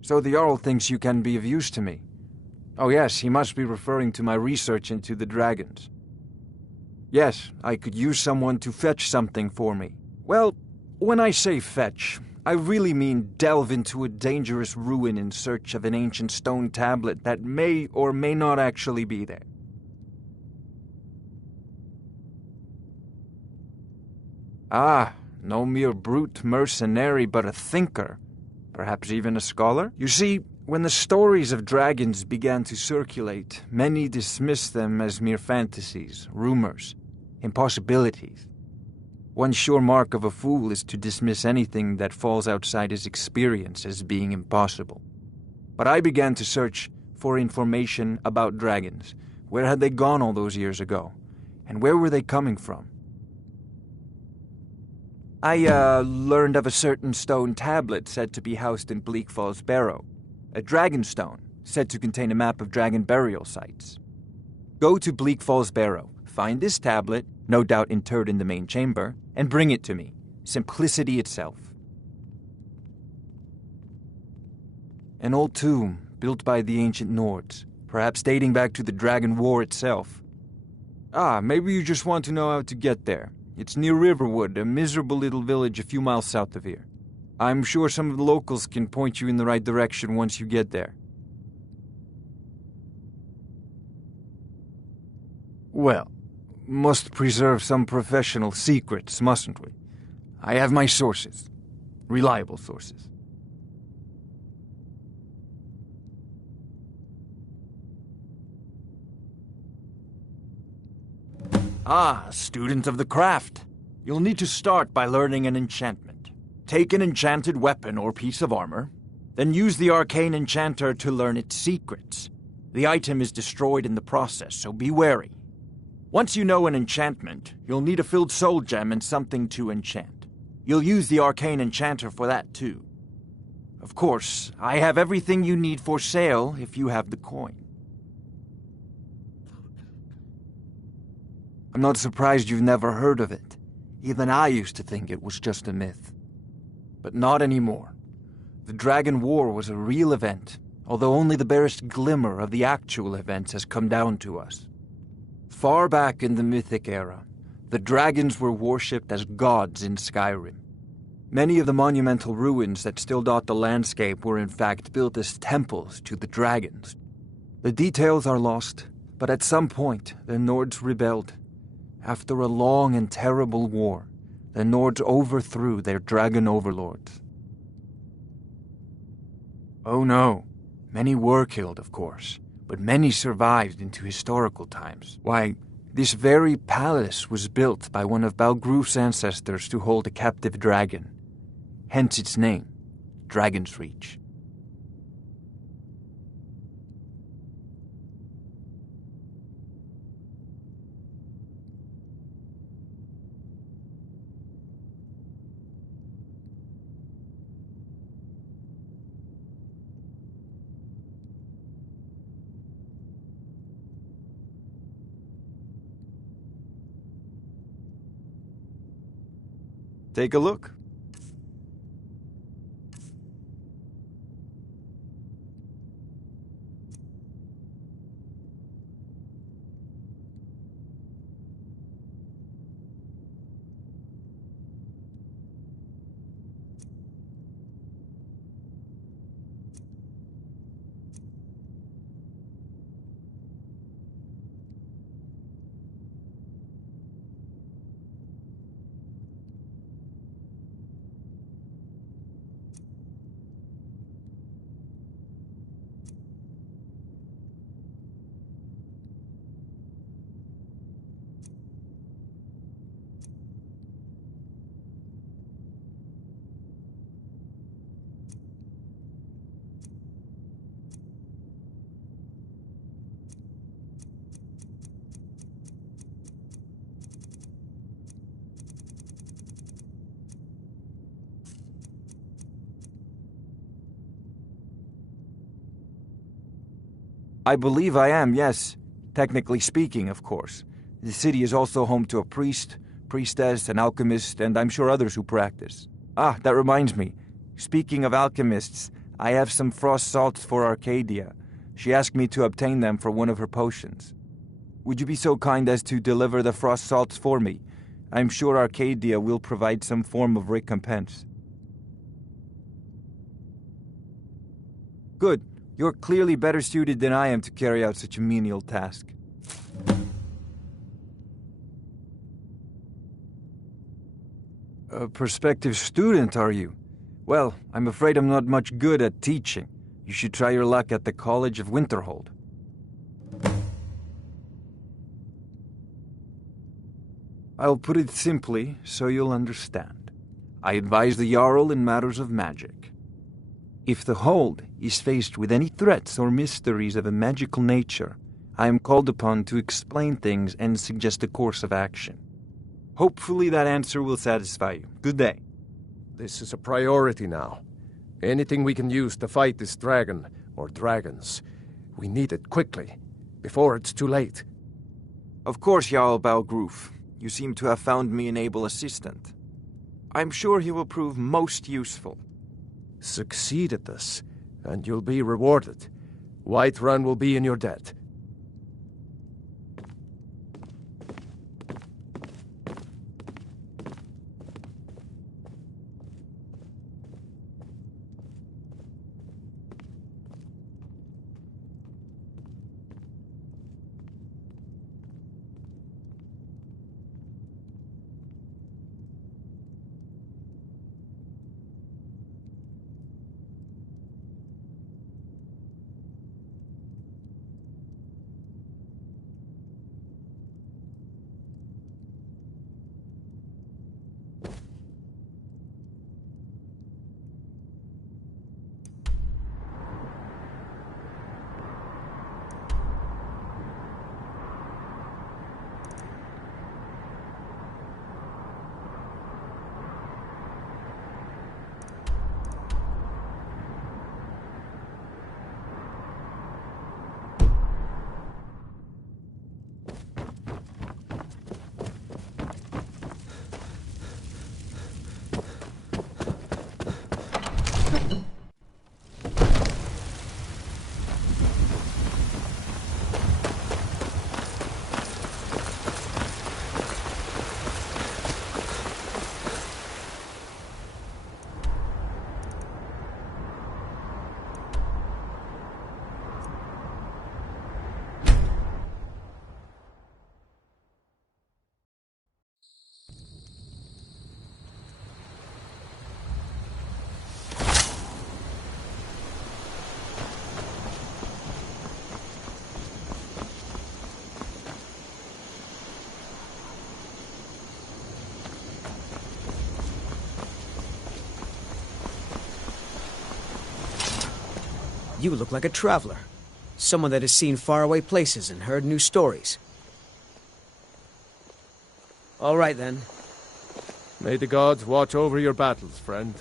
So the Jarl thinks you can be of use to me. Oh yes, he must be referring to my research into the dragons. Yes, I could use someone to fetch something for me. Well, when I say fetch, I really mean delve into a dangerous ruin in search of an ancient stone tablet that may or may not actually be there. Ah, no mere brute mercenary, but a thinker. Perhaps even a scholar? You see, when the stories of dragons began to circulate, many dismissed them as mere fantasies, rumors, impossibilities. One sure mark of a fool is to dismiss anything that falls outside his experience as being impossible. But I began to search for information about dragons. Where had they gone all those years ago? And where were they coming from? I learned of a certain stone tablet said to be housed in Bleak Falls Barrow. A dragon stone, said to contain a map of dragon burial sites. Go to Bleak Falls Barrow, find this tablet, no doubt interred in the main chamber, and bring it to me. Simplicity itself. An old tomb built by the ancient Nords, perhaps dating back to the Dragon War itself. Ah, maybe you just want to know how to get there. It's near Riverwood, a miserable little village a few miles south of here. I'm sure some of the locals can point you in the right direction once you get there. Well, must preserve some professional secrets, mustn't we? I have my sources. Reliable sources. Ah, student of the craft. You'll need to start by learning an enchantment. Take an enchanted weapon or piece of armor, then use the arcane enchanter to learn its secrets. The item is destroyed in the process, so be wary. Once you know an enchantment, you'll need a filled soul gem and something to enchant. You'll use the arcane enchanter for that too. Of course, I have everything you need for sale if you have the coin. I'm not surprised you've never heard of it. Even I used to think it was just a myth. But not anymore. The Dragon War was a real event, although only the barest glimmer of the actual events has come down to us. Far back in the Mythic era, the dragons were worshipped as gods in Skyrim. Many of the monumental ruins that still dot the landscape were in fact built as temples to the dragons. The details are lost, but at some point the Nords rebelled. After a long and terrible war, the Nords overthrew their dragon overlords. Oh no, many were killed, of course, but many survived into historical times. Why, this very palace was built by one of Balgruf's ancestors to hold a captive dragon. Hence its name, Dragon's Reach. Take a look. I believe I am, yes. Technically speaking, of course. The city is also home to a priest, priestess, an alchemist, and I'm sure others who practice. Ah, that reminds me. Speaking of alchemists, I have some frost salts for Arcadia. She asked me to obtain them for one of her potions. Would you be so kind as to deliver the frost salts for me? I'm sure Arcadia will provide some form of recompense. Good. You're clearly better suited than I am to carry out such a menial task. A prospective student, are you? Well, I'm afraid I'm not much good at teaching. You should try your luck at the College of Winterhold. I'll put it simply so you'll understand. I advise the Jarl in matters of magic. If the Hold is faced with any threats or mysteries of a magical nature, I am called upon to explain things and suggest a course of action. Hopefully that answer will satisfy you. Good day. This is a priority now. Anything we can use to fight this dragon, or dragons, we need it quickly, before it's too late. Of course, Jarl Balgruf. You seem to have found me an able assistant. I'm sure he will prove most useful. Succeed at this, and you'll be rewarded. Whiterun will be in your debt. You look like a traveler. Someone that has seen faraway places and heard new stories. All right, then. May the gods watch over your battles, friend.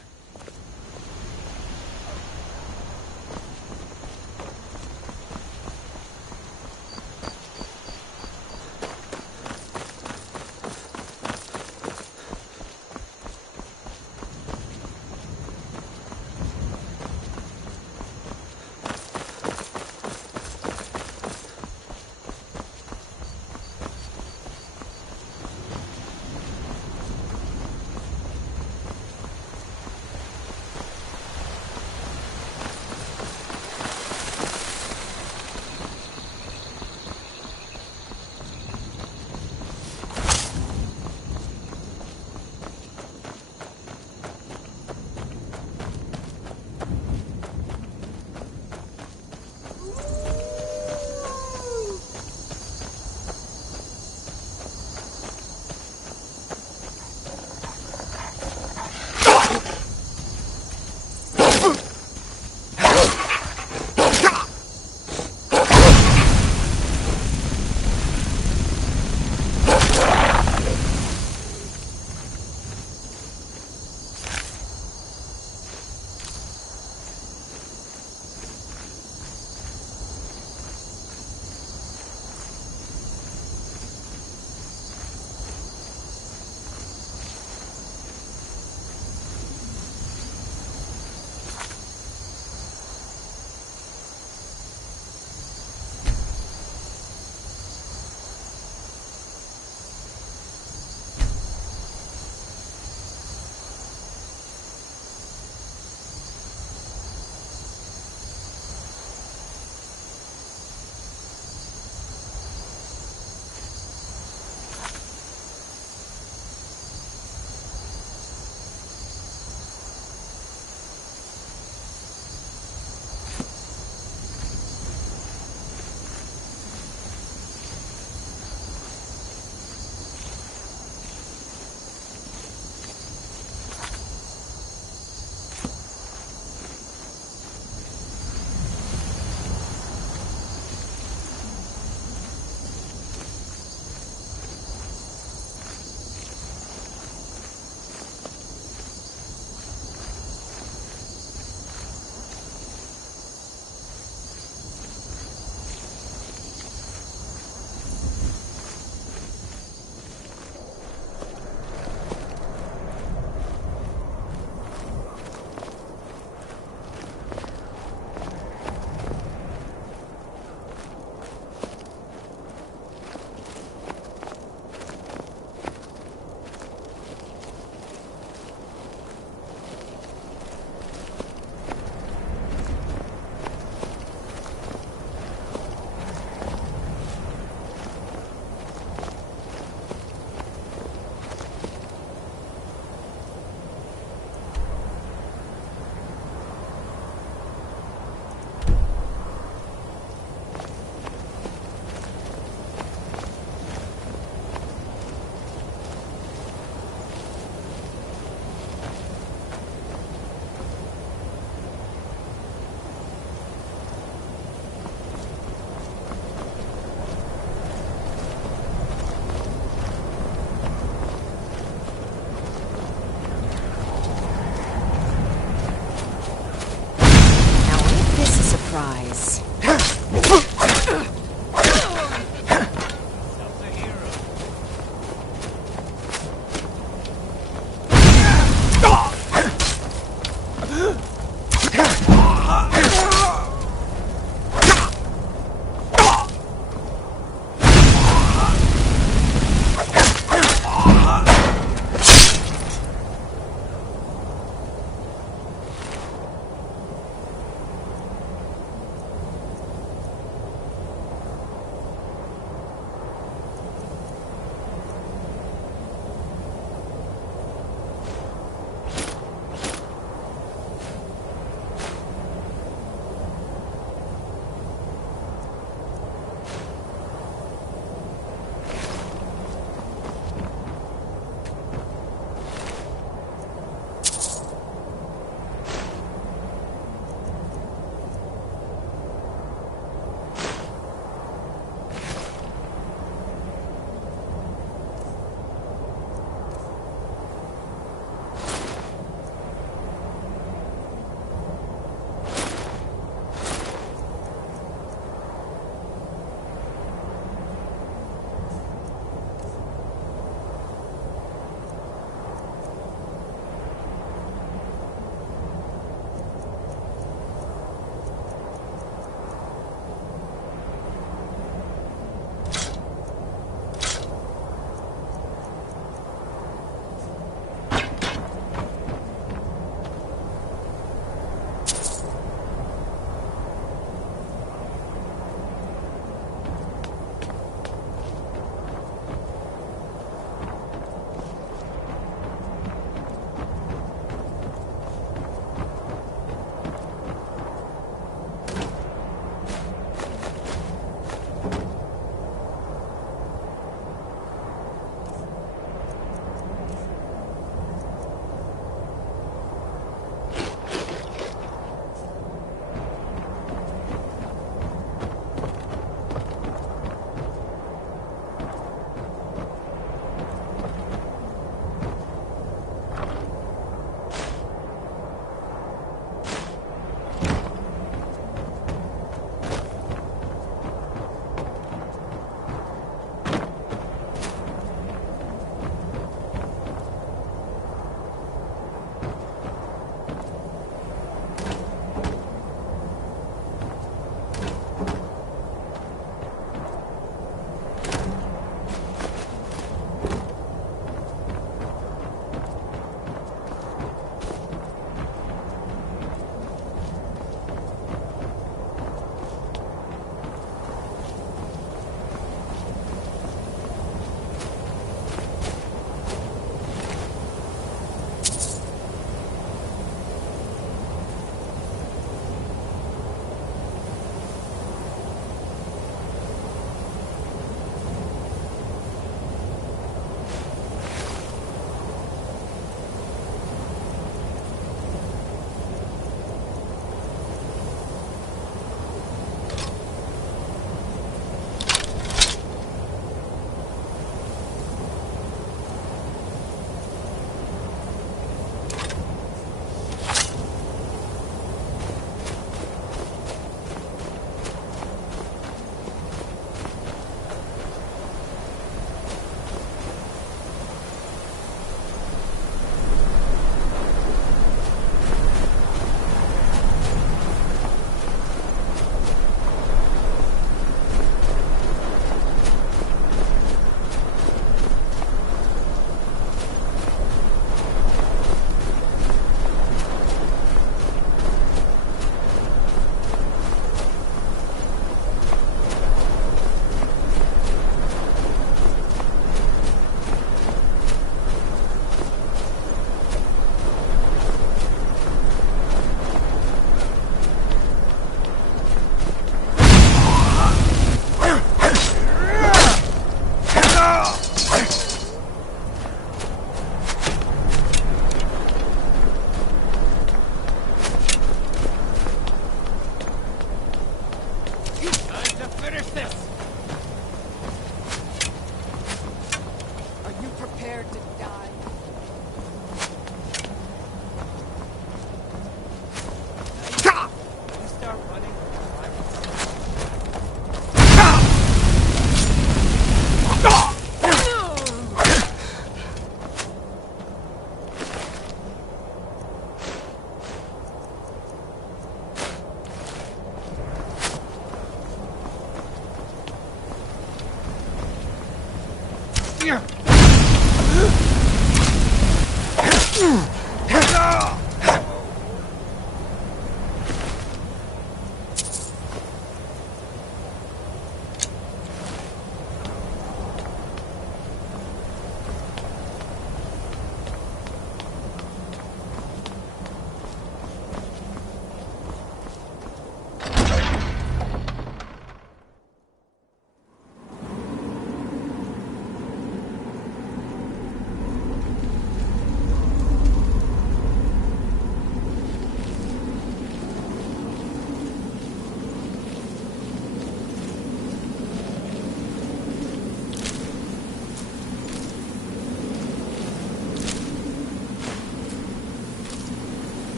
Keep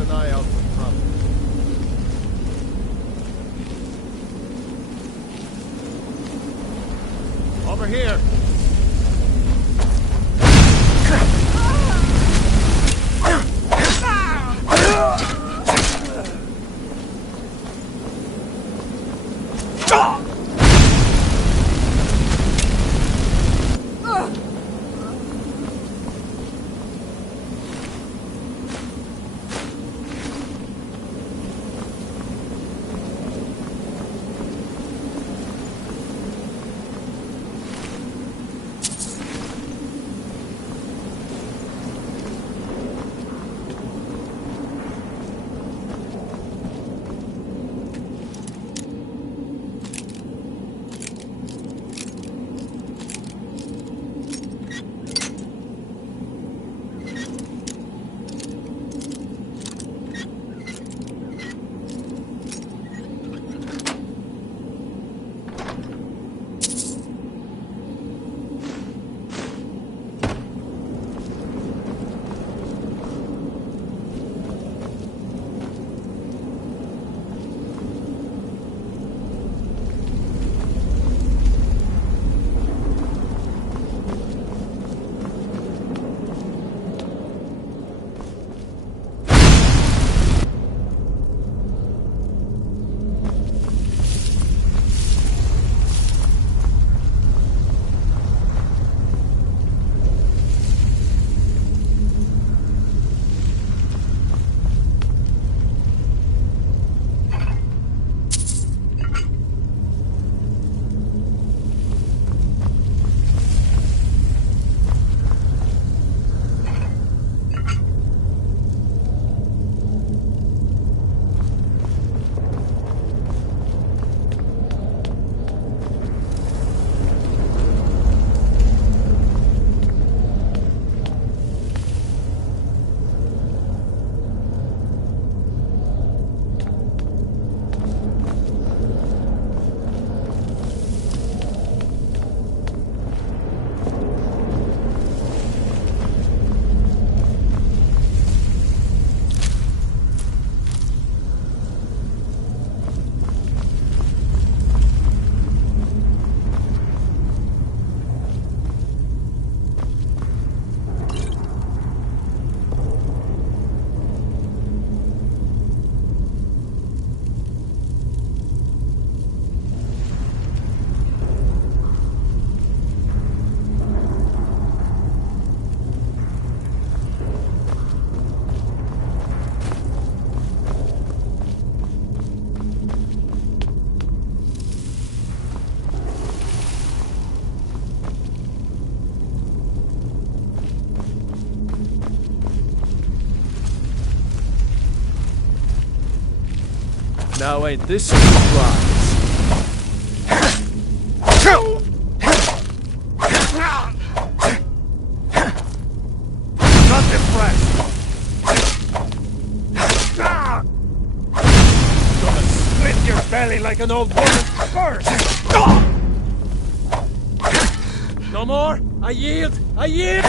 an eye out for trouble. Over here. Now ain't this a surprise? Not impressed. Gonna split your belly like an old woman first. No more? I yield! I yield!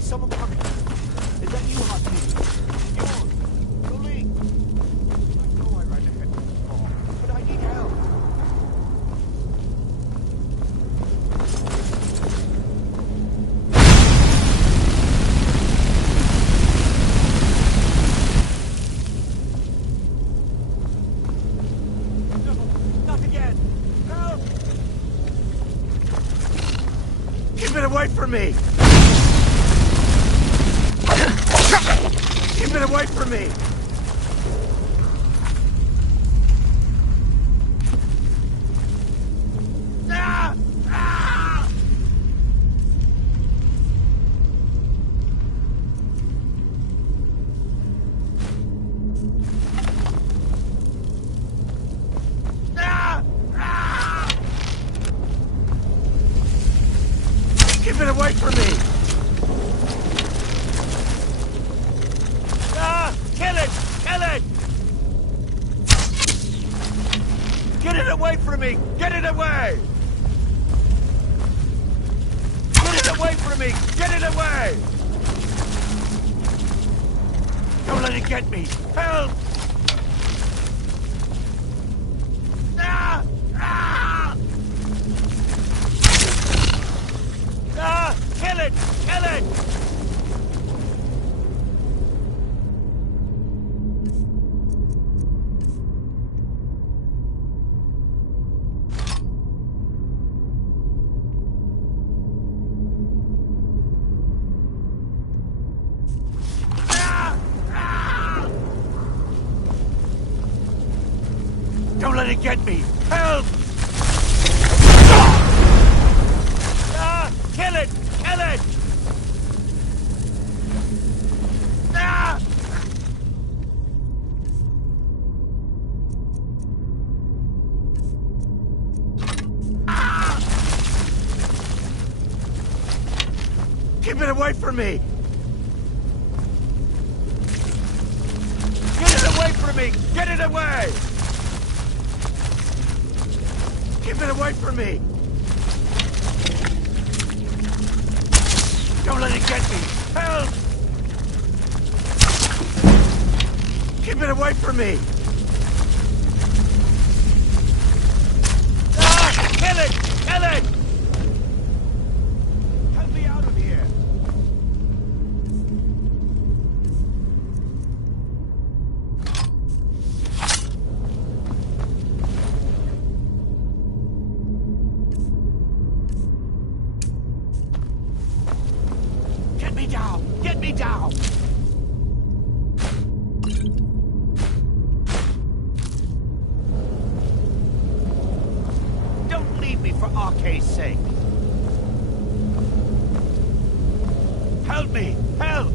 Someone coming. Is that you, Hakim? Yoli! I know I ran ahead of the car, but I need help. No, not again! Help! Keep it away from me! Keep it away from me! Ah! Ah! Ah! Ah! Keep it away from me! Kill it! Kill it! Get it away from me! Get it away! Get it away from me! Get it away! Don't let it get me! Help! Ah! Ah! Ah! Kill it! Kill it! Don't let it get me! Help! Ah! Kill it! Kill it! Ah! Ah! Keep it away from me! Get it away from me! Get it away! Keep it away from me! Don't let it get me! Help! Keep it away from me! Ah! Kill it! Kill it! Help me out of here! Get me down! Get me down! Don't leave me for Arcade's sake! Help me! Help!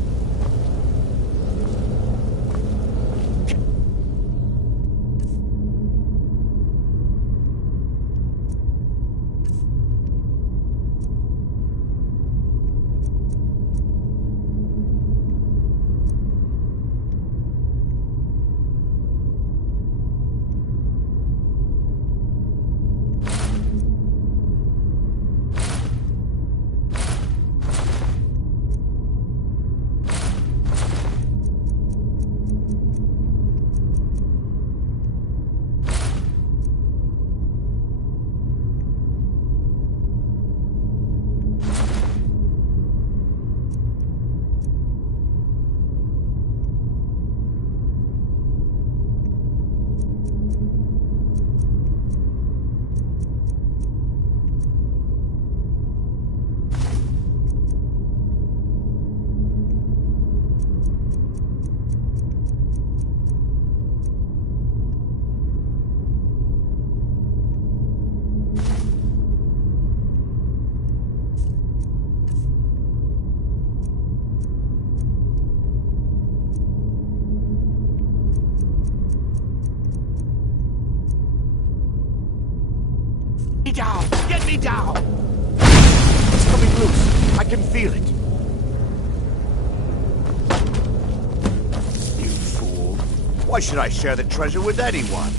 can feel it. You fool. Why should I share the treasure with anyone?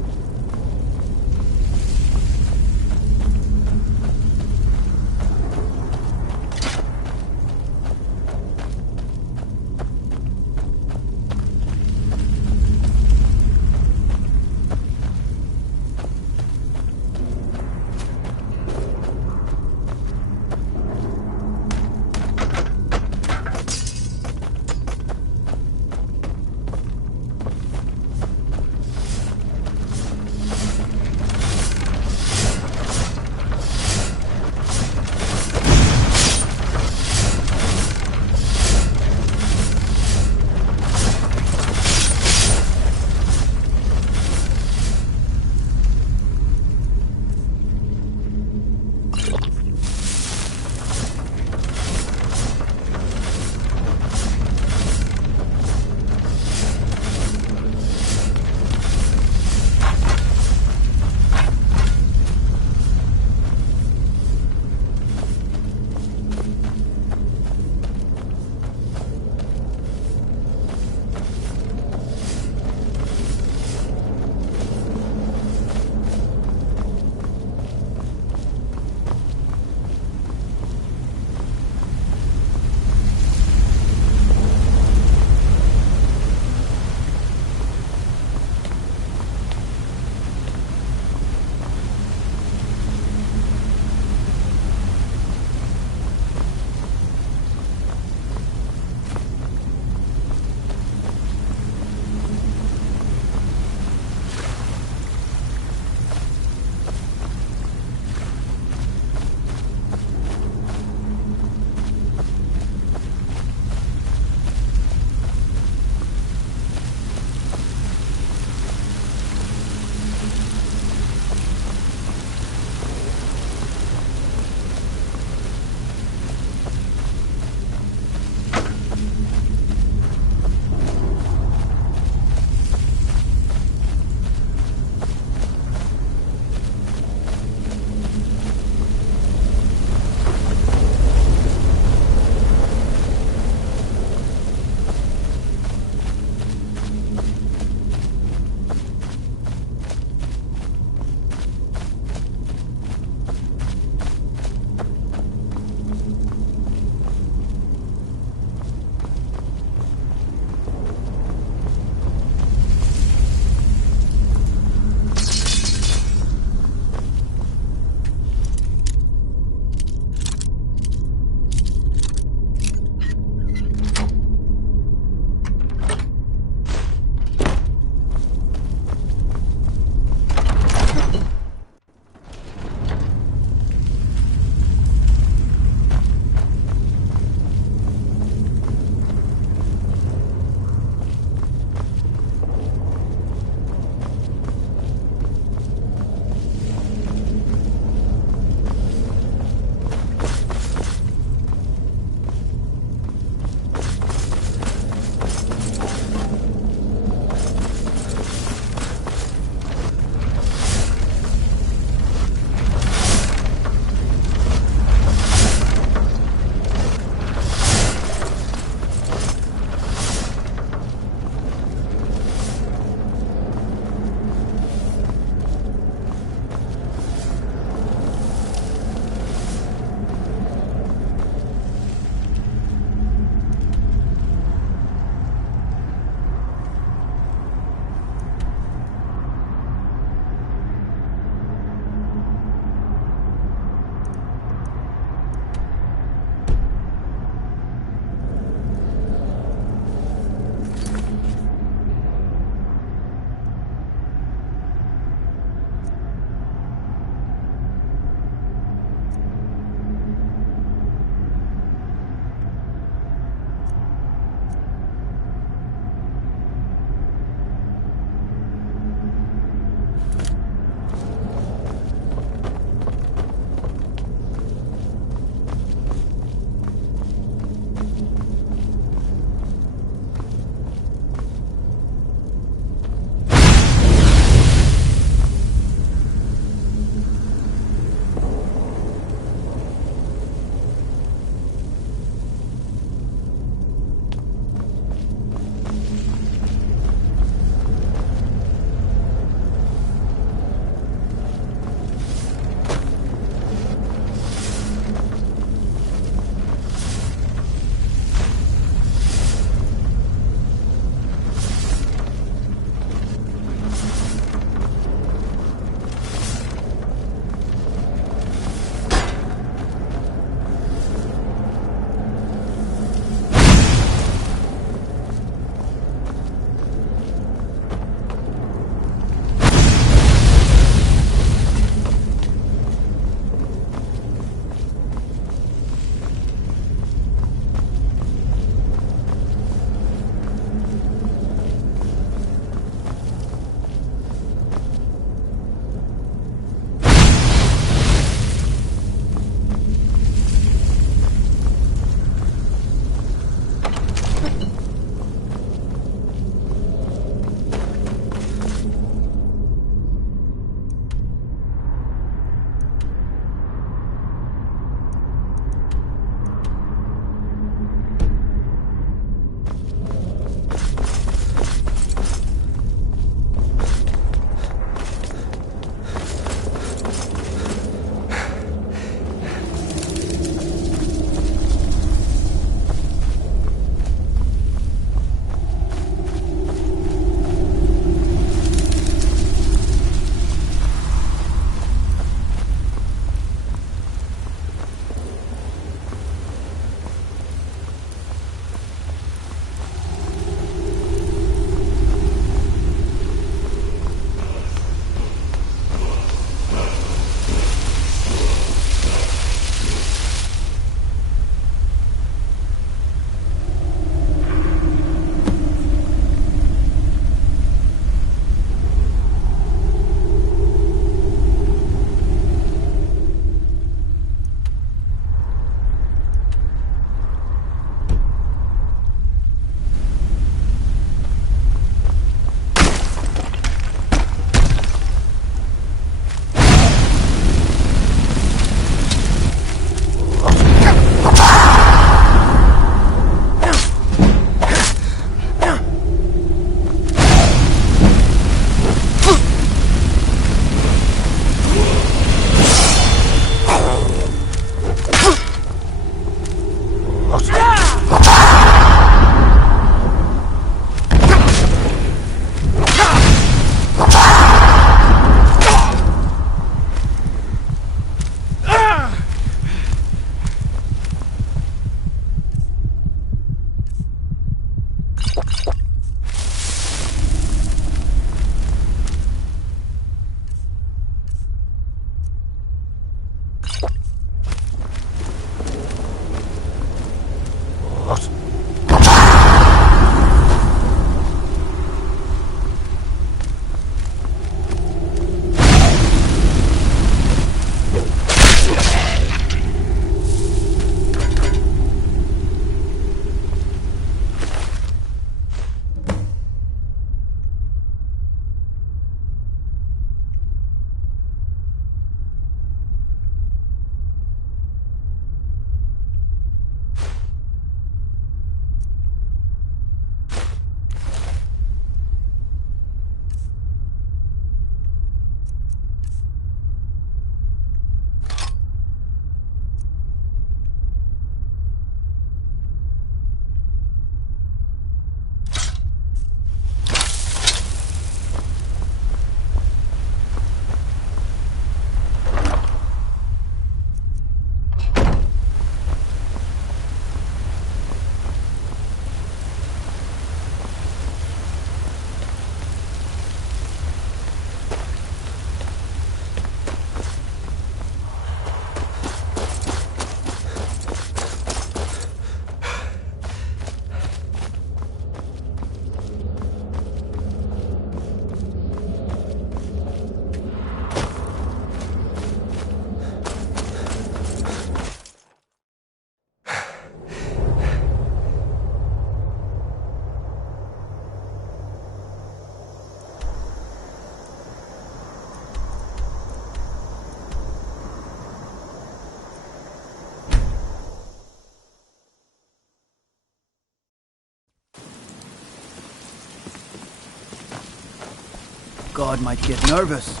God might get nervous.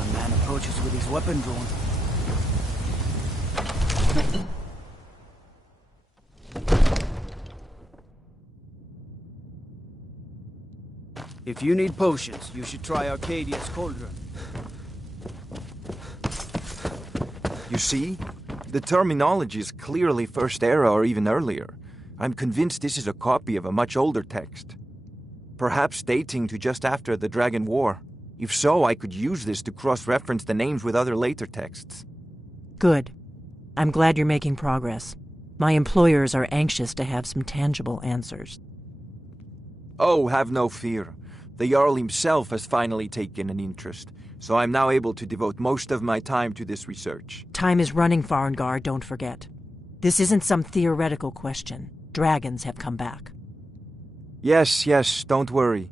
A man approaches with his weapon drawn. If you need potions, you should try Arcadia's Cauldron. You see? The terminology is clearly First Era or even earlier. I'm convinced this is a copy of a much older text. Perhaps dating to just after the Dragon War. If so, I could use this to cross-reference the names with other later texts. Good. I'm glad you're making progress. My employers are anxious to have some tangible answers. Oh, have no fear. The Jarl himself has finally taken an interest, so I'm now able to devote most of my time to this research. Time is running, Farengar, don't forget. This isn't some theoretical question. Dragons have come back. Yes, don't worry.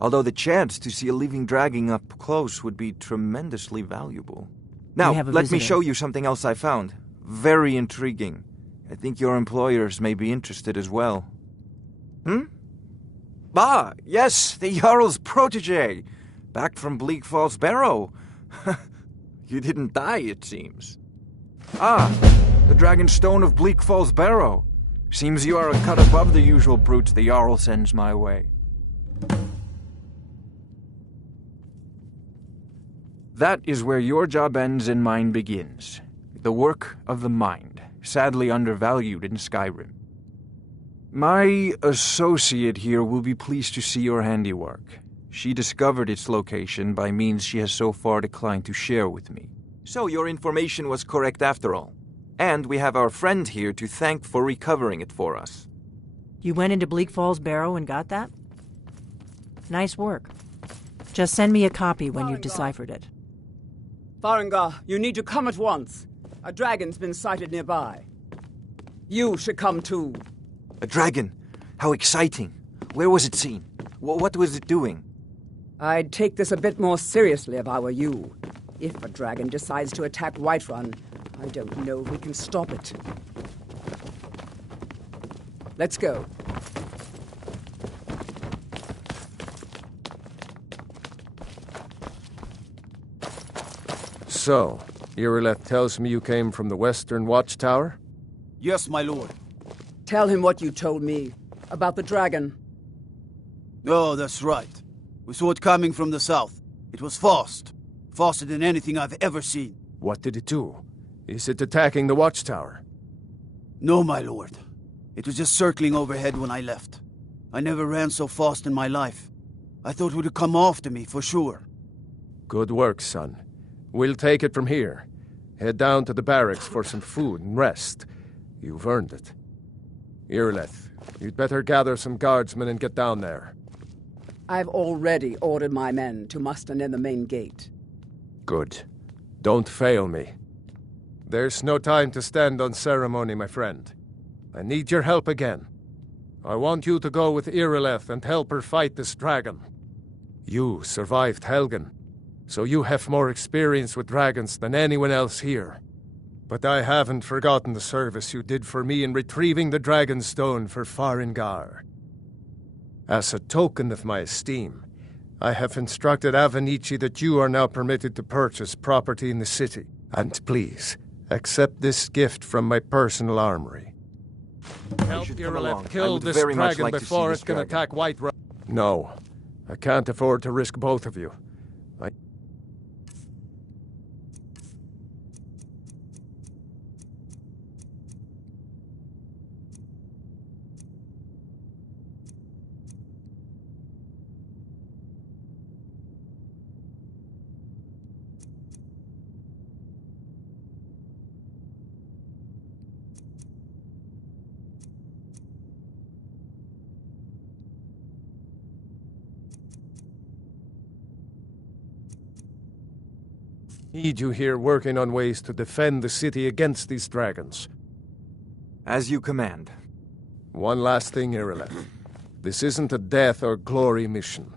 Although the chance to see a living dragon up close would be tremendously valuable. Now, let me show you something else I found. Very intriguing. I think your employers may be interested as well. Ah, yes, the Jarl's protege. Back from Bleak Falls Barrow. You didn't die, it seems. Ah, the Dragon Stone of Bleak Falls Barrow. Seems you are a cut above the usual brutes the Jarl sends my way. That is where your job ends and mine begins. The work of the mind, sadly undervalued in Skyrim. My associate here will be pleased to see your handiwork. She discovered its location by means she has so far declined to share with me. So your information was correct after all. And we have our friend here to thank for recovering it for us. You went into Bleak Falls Barrow and got that? Nice work. Just send me a copy when you've deciphered it. Farengar, you need to come at once. A dragon's been sighted nearby. You should come too. A dragon? How exciting. Where was it seen? What was it doing? I'd take this a bit more seriously if I were you. If a dragon decides to attack Whiterun, I don't know if we can stop it. Let's go. So, Irileth tells me you came from the Western Watchtower? Yes, my lord. Tell him what you told me about the dragon. Oh, that's right. We saw it coming from the south. It was fast. Faster than anything I've ever seen. What did it do? Is it attacking the Watchtower? No, my lord. It was just circling overhead when I left. I never ran so fast in my life. I thought it would come after me, for sure. Good work, son. We'll take it from here. Head down to the barracks for some food and rest. You've earned it. Irileth, you'd better gather some guardsmen and get down there. I've already ordered my men to muster near the main gate. Good. Don't fail me. There's no time to stand on ceremony, my friend. I need your help again. I want you to go with Irileth and help her fight this dragon. You survived Helgen, so you have more experience with dragons than anyone else here. But I haven't forgotten the service you did for me in retrieving the Dragon Stone for Farengar. As a token of my esteem, I have instructed Avenici that you are now permitted to purchase property in the city. And please, accept this gift from my personal armory. Help Irileth kill this dragon before it can attack Whiterun. No, I can't afford to risk both of you. Need you here working on ways to defend the city against these dragons. As you command. One last thing, Irileth. This isn't a death or glory mission.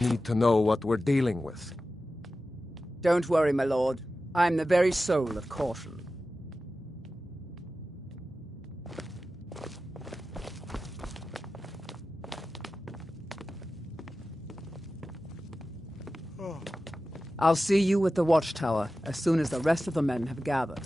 need to know what we're dealing with. Don't worry, my lord. I'm the very soul of caution. I'll see you at the watchtower as soon as the rest of the men have gathered.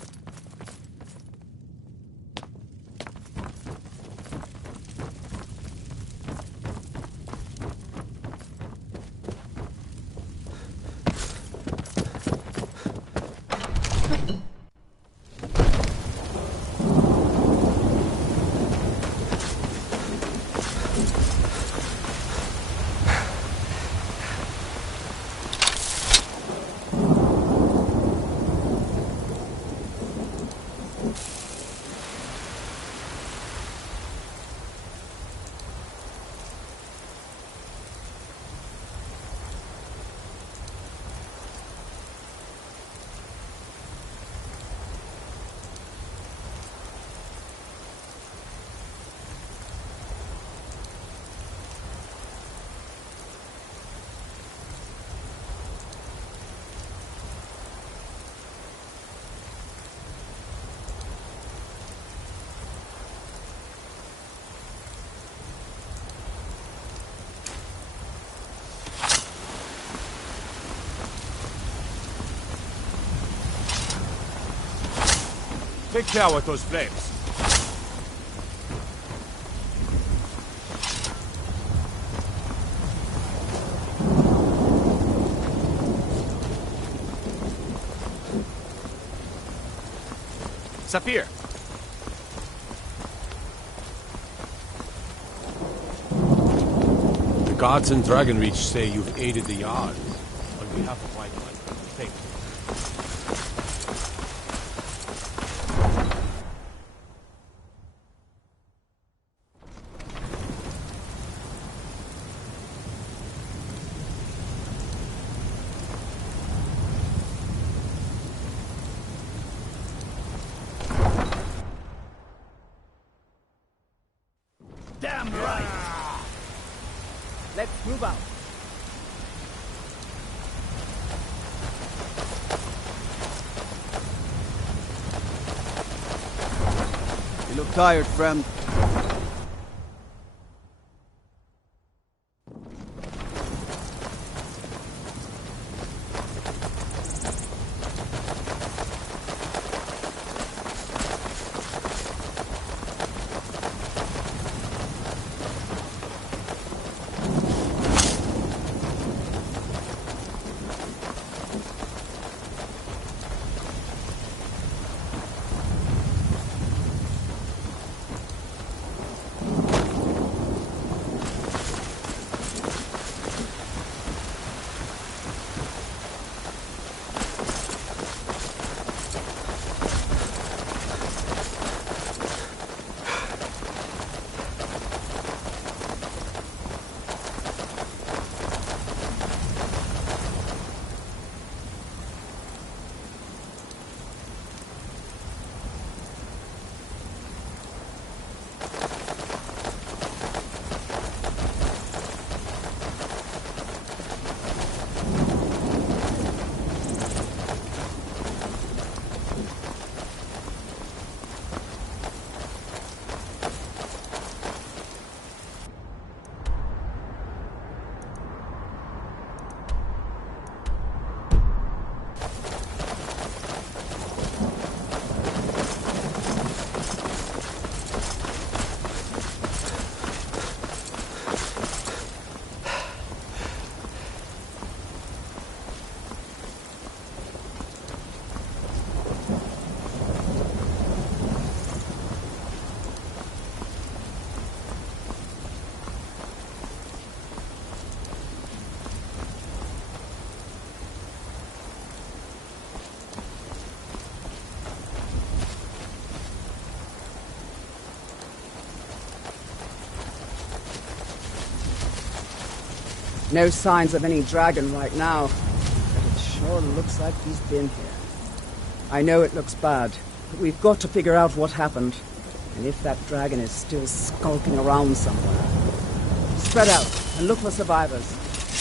Take care with those flames. Sapir. The gods in Dragonreach say you've aided the Jarl on behalf of Whiterun. Thank you. Damn right! Let's move out. You look tired, friend. No signs of any dragon right now, but it sure looks like he's been here. I know it looks bad, but we've got to figure out what happened, and if that dragon is still skulking around somewhere. Spread out and look for survivors.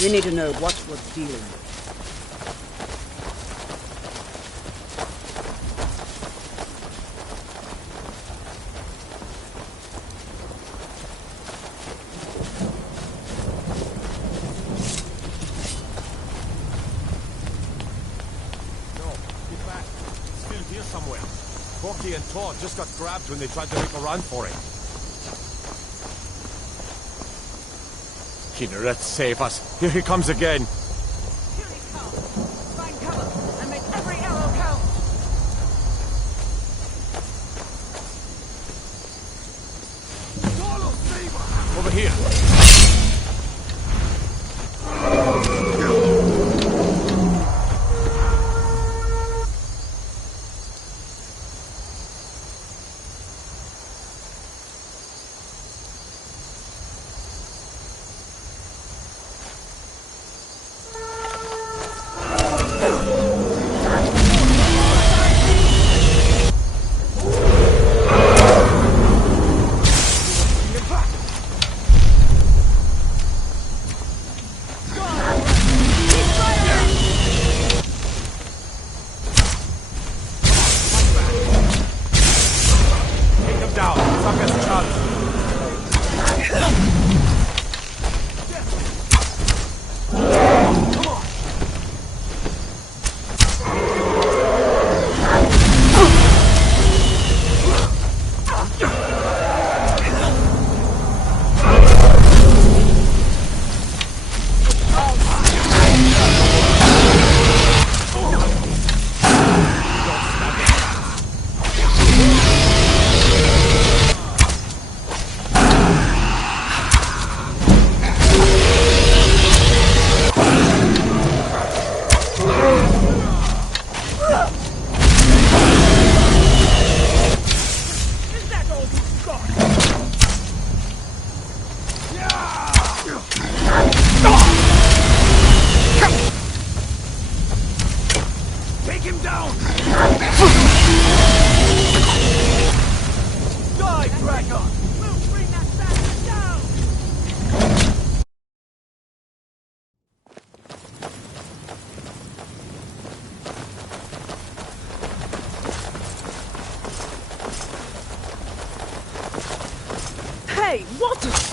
We need to know what we're dealing with. Corky and Todd just got grabbed when they tried to make a run for it. Kinneret, save us. Here he comes again. Here he comes. Find cover and make every arrow count. Over here. Hey, what?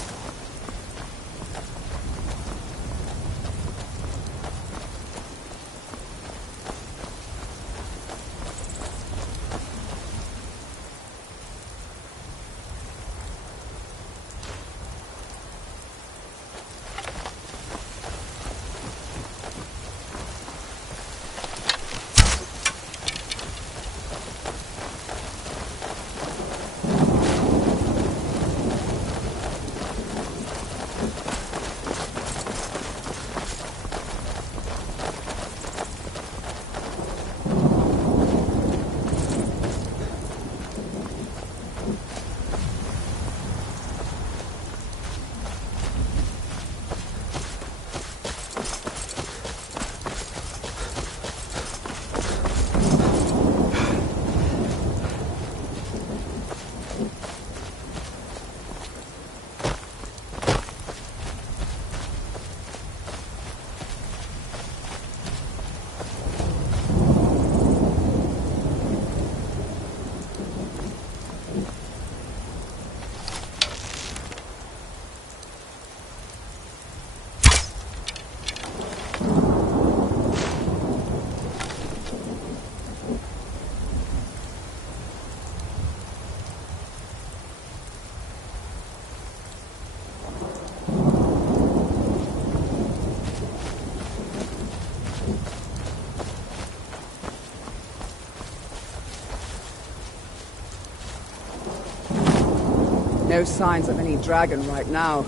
No signs of any dragon right now,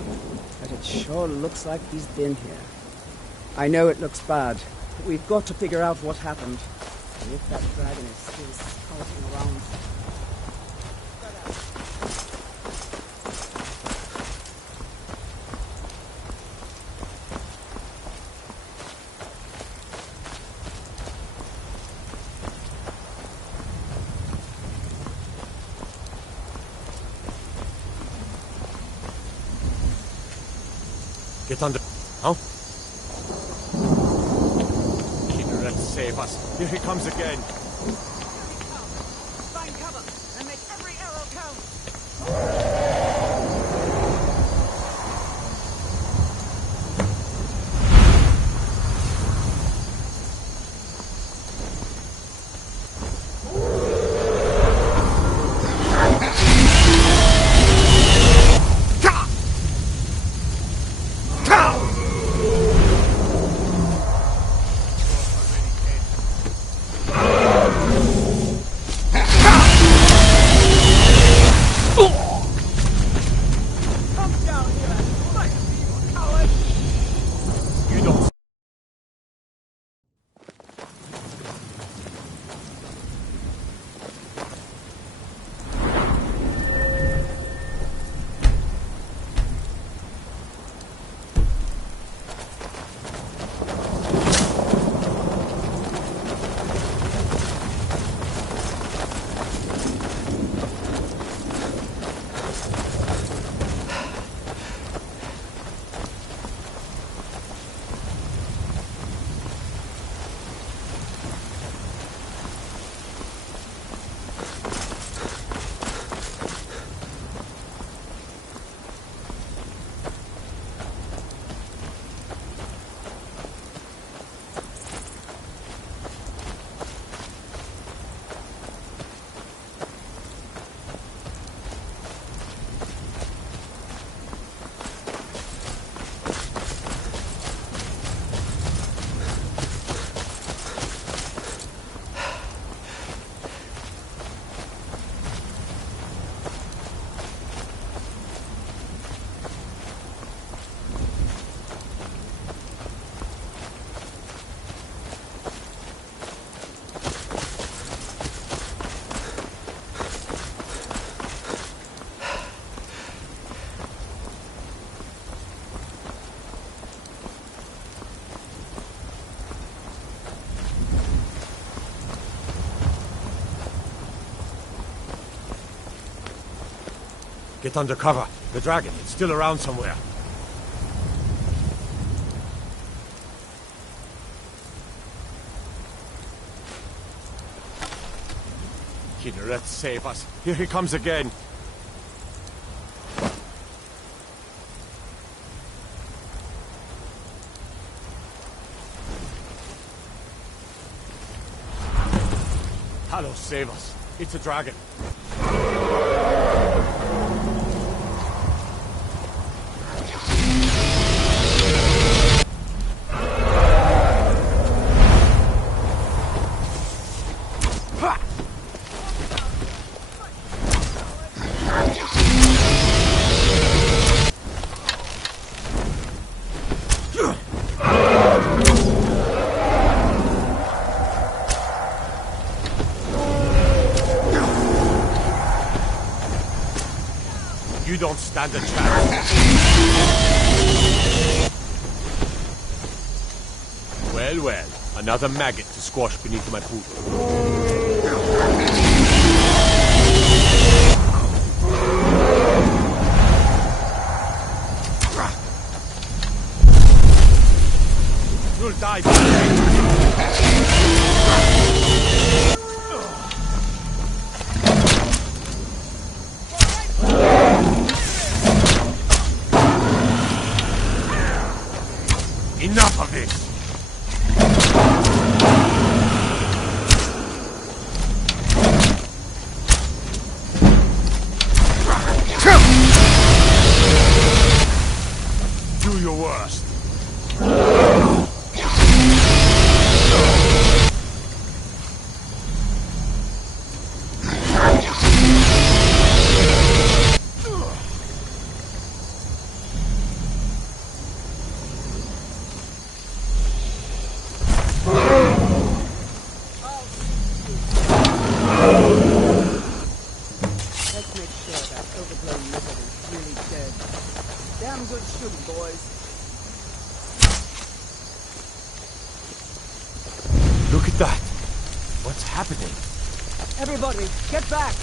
but it sure looks like he's been here. I know it looks bad, but we've got to figure out what happened. And if that dragon is still scouting around... Get under. Huh? Kinnereth, save us. Here he comes again. Find cover and make every arrow count. Get under cover. The dragon, it's still around somewhere. Kinnereth, save us. Here he comes again. Hallow, save us. It's a dragon. You don't stand a chance. Well, well. Another maggot to squash beneath my boot. You'll die. Enough of this! Do your worst. Damn good shooting, boys. Look at that. What's happening? Everybody, get back!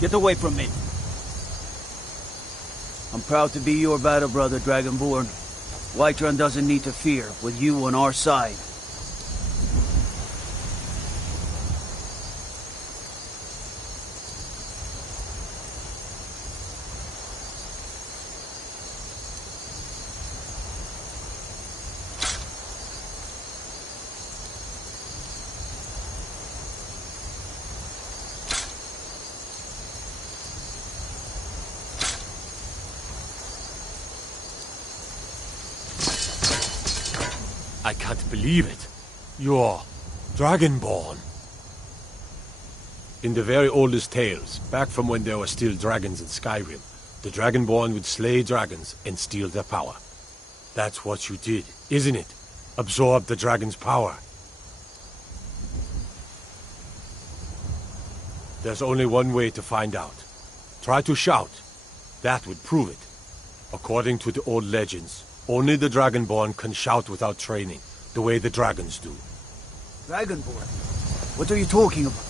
Get away from me. I'm proud to be your battle brother, Dragonborn. Whiterun doesn't need to fear with you on our side. I can't believe it. You're Dragonborn. In the very oldest tales, back from when there were still dragons in Skyrim, the Dragonborn would slay dragons and steal their power. That's what you did, isn't it? Absorb the dragon's power. There's only one way to find out. Try to shout. That would prove it. According to the old legends, only the Dragonborn can shout without training, the way the dragons do. Dragonborn? What are you talking about?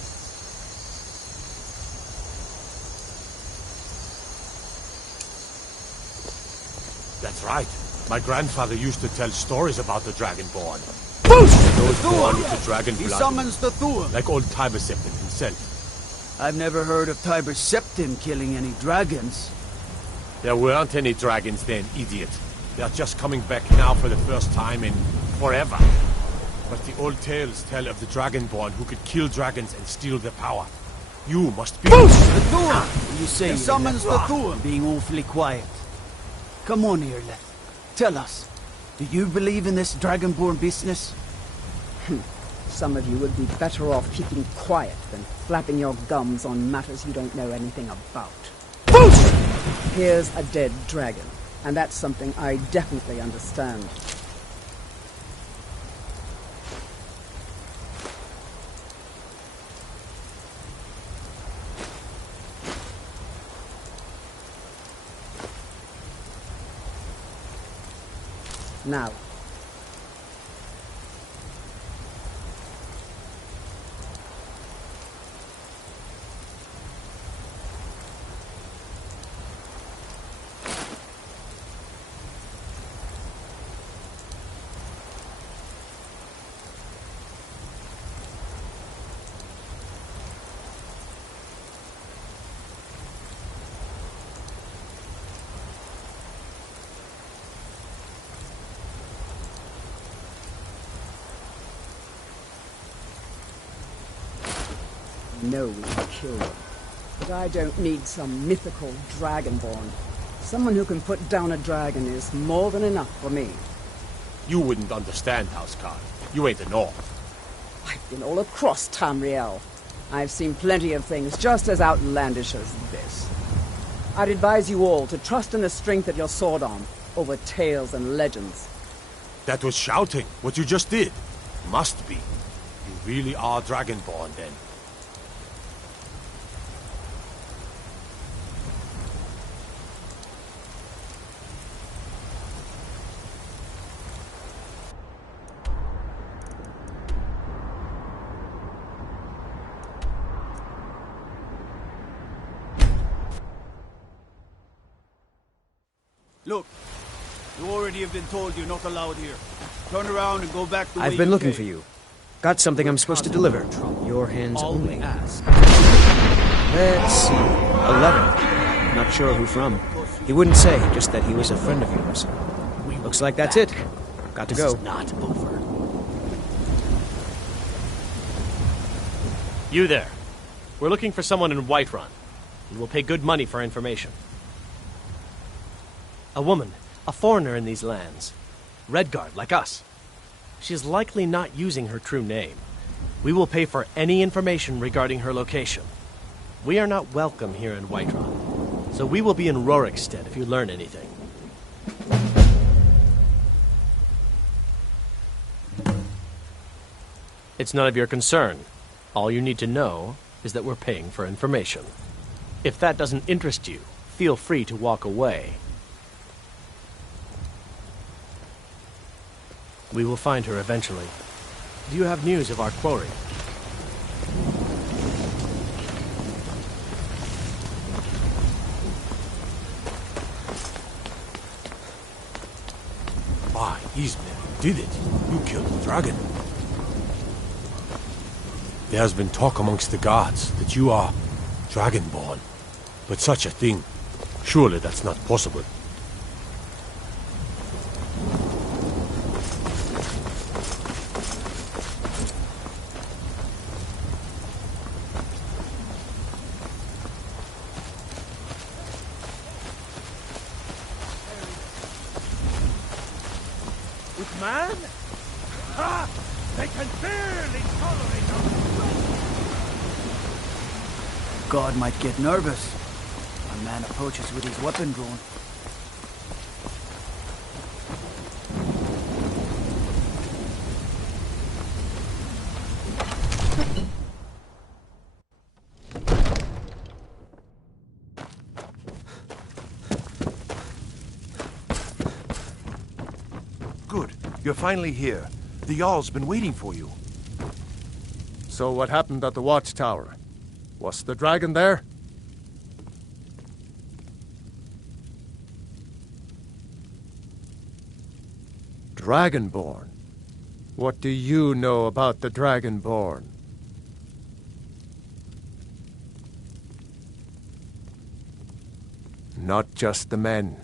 That's right. My grandfather used to tell stories about the Dragonborn. Boosh! Those The born Thor! with the dragon He blood. summons the Thor! Like old Tiber Septim himself. I've never heard of Tiber Septim killing any dragons. There weren't any dragons then, idiot. They're just coming back now for the first time in forever. But the old tales tell of the Dragonborn who could kill dragons and steal their power. You must be... Boosh! The Thor! You say He summons the Thor! Being awfully quiet. Come on here, Leth. Tell us, do you believe in this Dragonborn business? Some of you would be better off keeping quiet than flapping your gums on matters you don't know anything about. Boosh! Here's a dead dragon, and that's something I definitely understand. Now, no, we can kill them. But I don't need some mythical dragonborn. Someone who can put down a dragon is more than enough for me. You wouldn't understand, Housecarl. You ain't a North. I've been all across Tamriel. I've seen plenty of things just as outlandish as this. I'd advise you all to trust in the strength of your sword arm over tales and legends. That was shouting, what you just did. Must be. You really are Dragonborn, then. Look, you already have been told you're not allowed here. Turn around and go back the way I've been you looking came. for you. Got something I'm supposed to deliver. Your hands only. Ask. Let's see. A letter. Not sure who from. He wouldn't say, just that he was a friend of yours. Looks like that's it. Got to go. This is not over. You there. We're looking for someone in Whiterun. We will pay good money for information. A woman, a foreigner in these lands. Redguard, like us. She is likely not using her true name. We will pay for any information regarding her location. We are not welcome here in Whiterun, so we will be in Rorikstead if you learn anything. It's none of your concern. All you need to know is that we're paying for information. If that doesn't interest you, feel free to walk away. We will find her eventually. Do you have news of our quarry? Ismail, you did it. You killed the dragon. There has been talk amongst the gods that you are dragonborn. But such a thing, surely that's not possible. Man? Ha! They can barely tolerate us! God might get nervous. A man approaches with his weapon drawn. Good. You're finally here. The Jarl's been waiting for you. So what happened at the watchtower? Was the dragon there? Dragonborn? What do you know about the Dragonborn? Not just the men.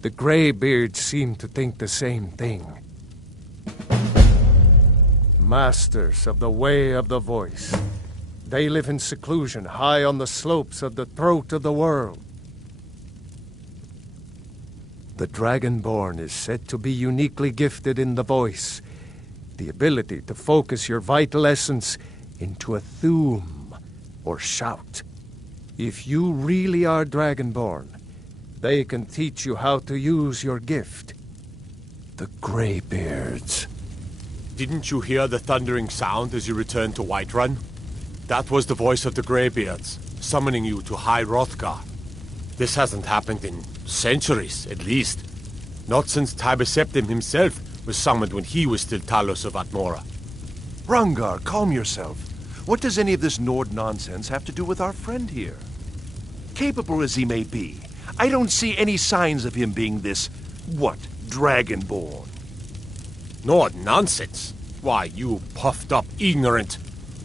The Greybeards seem to think the same thing. Masters of the way of the voice. They live in seclusion high on the slopes of the throat of the world. The Dragonborn is said to be uniquely gifted in the voice, the ability to focus your vital essence into a thum, or shout. If you really are Dragonborn, they can teach you how to use your gift. The Greybeards. Didn't you hear the thundering sound as you returned to Whiterun? That was the voice of the Greybeards, summoning you to High Hrothgar. This hasn't happened in centuries, at least. Not since Tiber Septim himself was summoned when he was still Talos of Atmora. Hrongar, calm yourself. What does any of this Nord nonsense have to do with our friend here? Capable as he may be, I don't see any signs of him being this, Dragonborn. Nord nonsense? Why, you puffed up ignorant.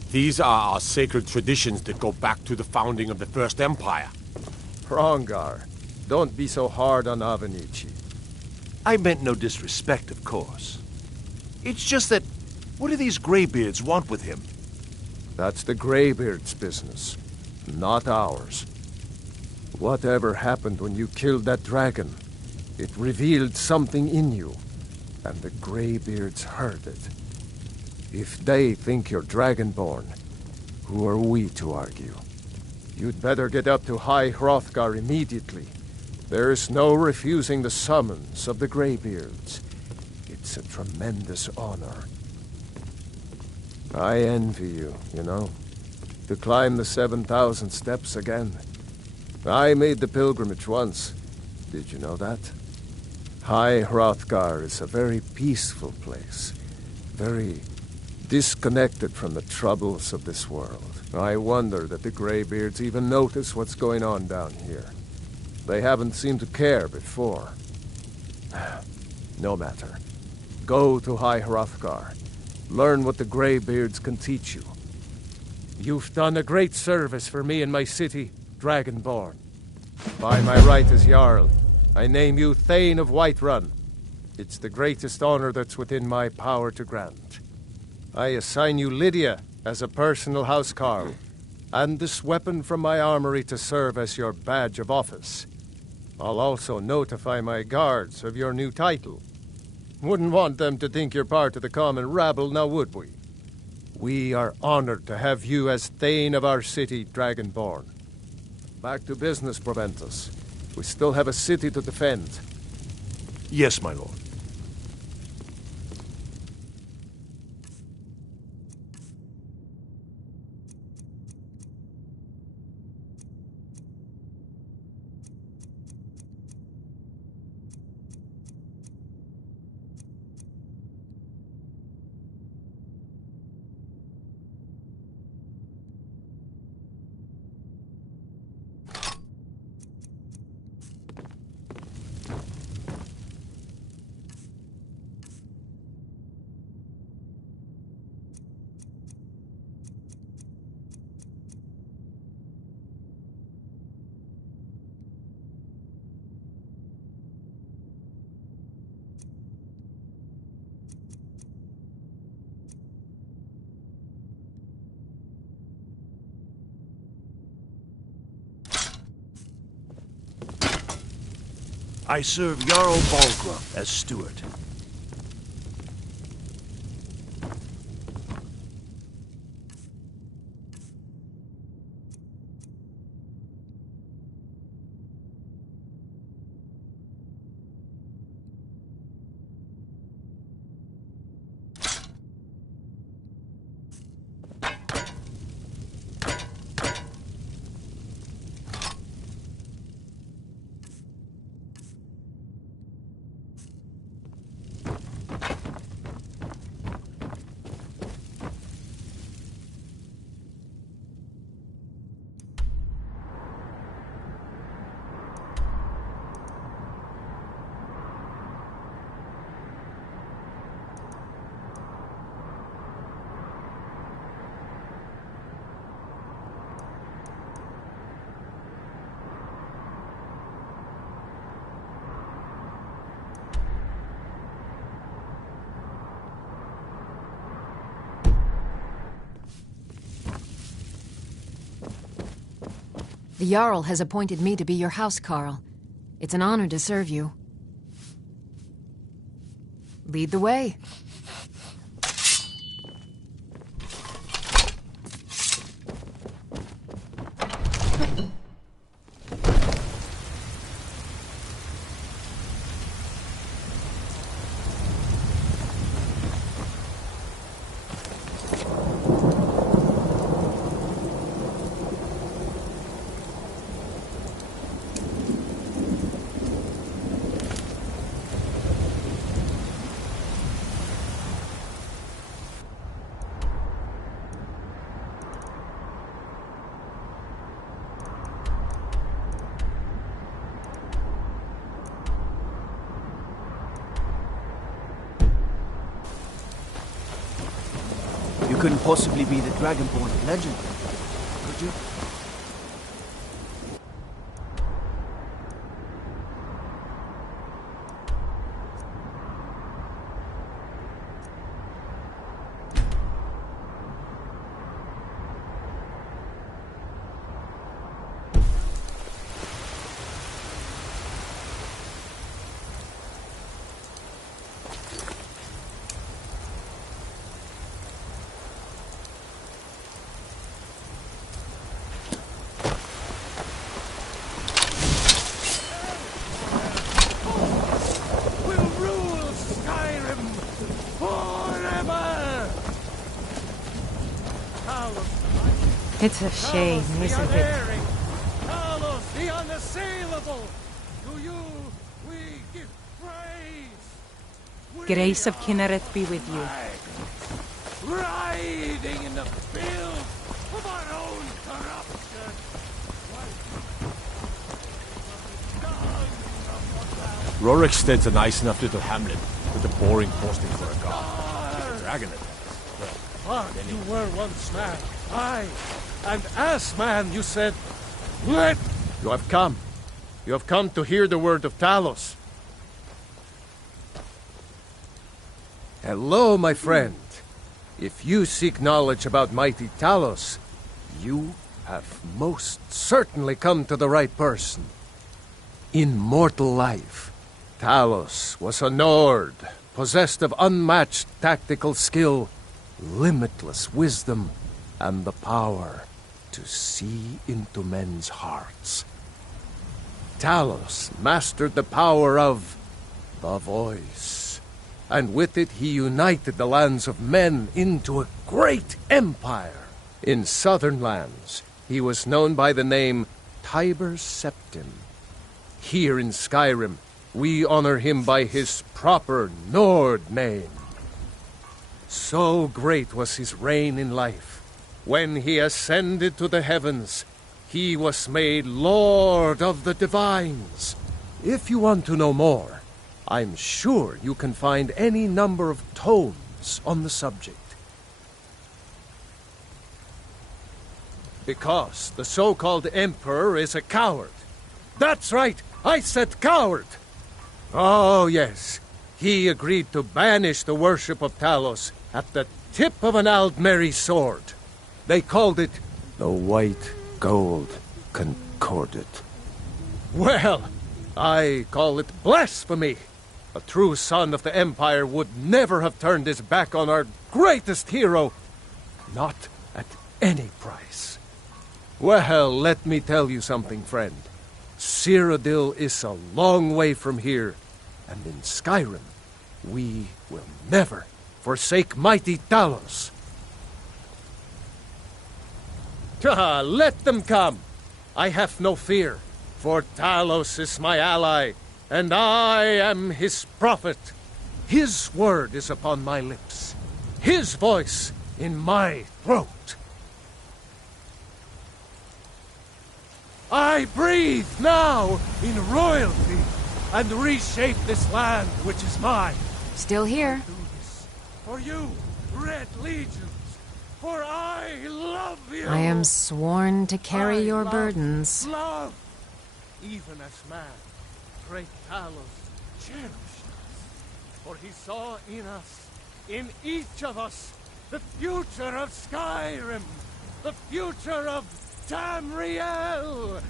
These are our sacred traditions that go back to the founding of the First Empire. Hrongar, don't be so hard on Avenici. I meant no disrespect, of course. It's just that, what do these Greybeards want with him? That's the Greybeards' business, not ours. Whatever happened when you killed that dragon, it revealed something in you, and the Greybeards heard it. If they think you're Dragonborn, who are we to argue? You'd better get up to High Hrothgar immediately. There's no refusing the summons of the Greybeards. It's a tremendous honor. I envy you, you know, to climb the 7,000 steps again. I made the pilgrimage once. Did you know that? High Hrothgar is a very peaceful place. Very disconnected from the troubles of this world. I wonder that the Greybeards even notice what's going on down here. They haven't seemed to care before. No matter. Go to High Hrothgar. Learn what the Greybeards can teach you. You've done a great service for me and my city, Dragonborn. By my right as Jarl, I name you Thane of Whiterun. It's the greatest honor that's within my power to grant. I assign you Lydia as a personal housecarl, and this weapon from my armory to serve as your badge of office. I'll also notify my guards of your new title. Wouldn't want them to think you're part of the common rabble, now would we? We are honored to have you as Thane of our city, Dragonborn. Back to business, Proventus. We still have a city to defend. Yes, my lord. I serve Jarl Balgruuf as steward. The Jarl has appointed me to be your housecarl. It's an honor to serve you. Lead the way. You couldn't possibly be the Dragonborn of legend, could you? It's a shame, isn't it? Talos, the unassailable! To you we give praise! Grace of Kinnereth be with you. Riding in the fields of our own corruption! Rorikstead's a nice enough little hamlet with a boring posting for a god. There's a dragon at But you were once man. Aye. And as man, you said, let... You have come. You have come to hear the word of Talos. Hello, my friend. If you seek knowledge about mighty Talos, you have most certainly come to the right person. In mortal life, Talos was a Nord, possessed of unmatched tactical skill, limitless wisdom, and the power to see into men's hearts. Talos mastered the power of the voice, and with it he united the lands of men into a great empire. In southern lands, he was known by the name Tiber Septim. Here in Skyrim, we honor him by his proper Nord name. So great was his reign in life. When he ascended to the heavens, he was made Lord of the Divines. If you want to know more, I'm sure you can find any number of tomes on the subject. Because the so-called Emperor is a coward. That's right, I said coward! Oh yes, he agreed to banish the worship of Talos at the tip of an Aldmeri sword. They called it the White Gold Concordat. Well, I call it blasphemy. A true son of the Empire would never have turned his back on our greatest hero. Not at any price. Well, let me tell you something, friend. Cyrodiil is a long way from here, and in Skyrim, we will never forsake mighty Talos. Let them come. I have no fear, for Talos is my ally, and I am his prophet. His word is upon my lips, his voice in my throat. I breathe now in royalty and reshape this land which is mine. Still here. I do this for you, Red Legions, for I love you. I am sworn to carry your burdens. Love, even as man, great Talos cherished us, for he saw in us, in each of us, the future of Skyrim, the future of Tamriel!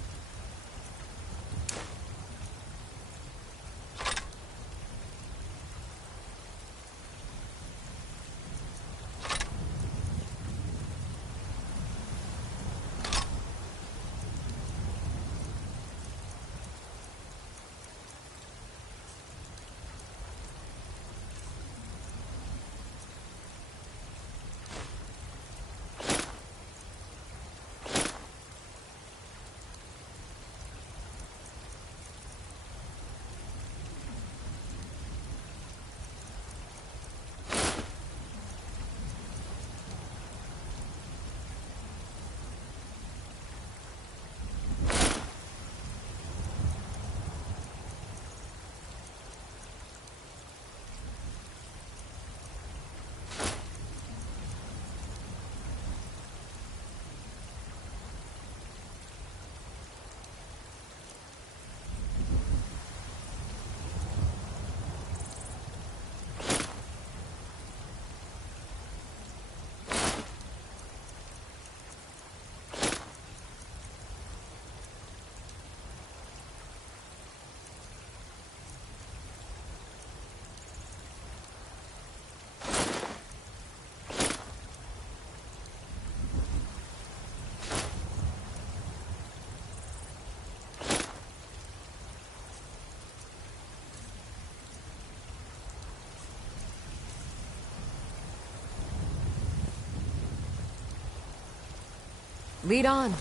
Lead on.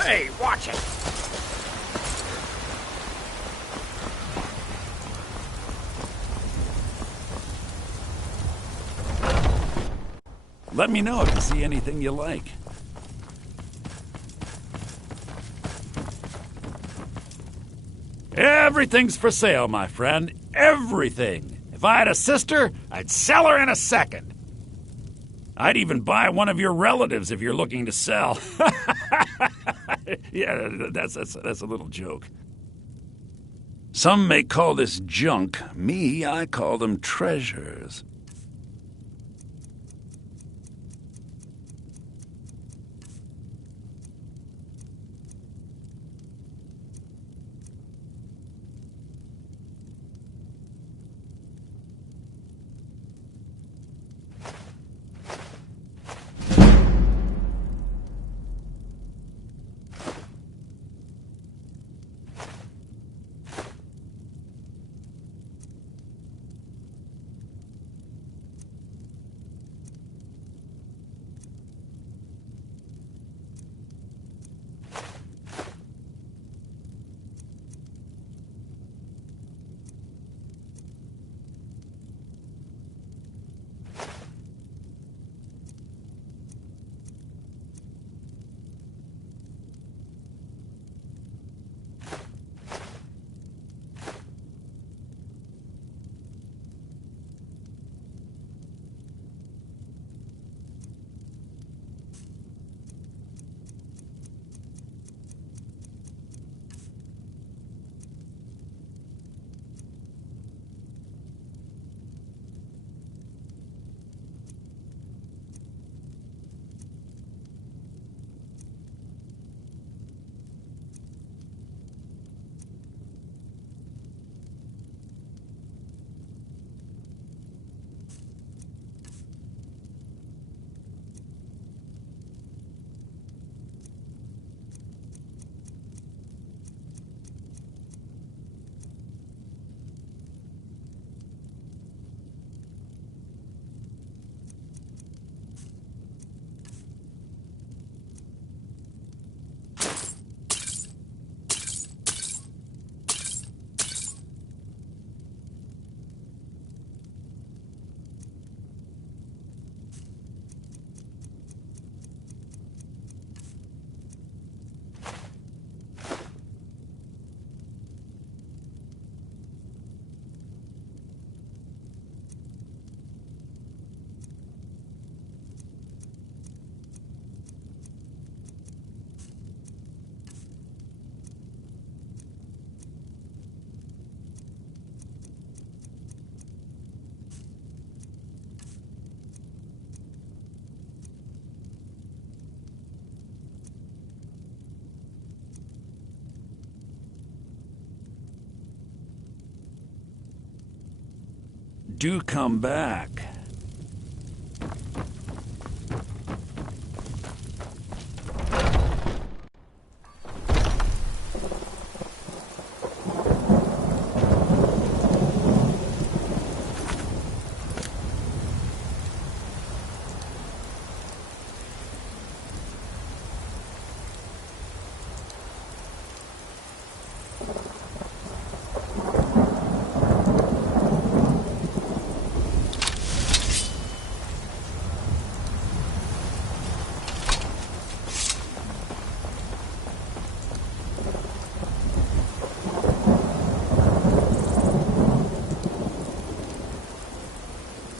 Hey, watch it! Let me know if you see anything you like. Everything's for sale, my friend. Everything. If I had a sister, I'd sell her in a second. I'd even buy one of your relatives if you're looking to sell. Yeah, that's a little joke. Some may call this junk. Me, I call them treasures. do come back.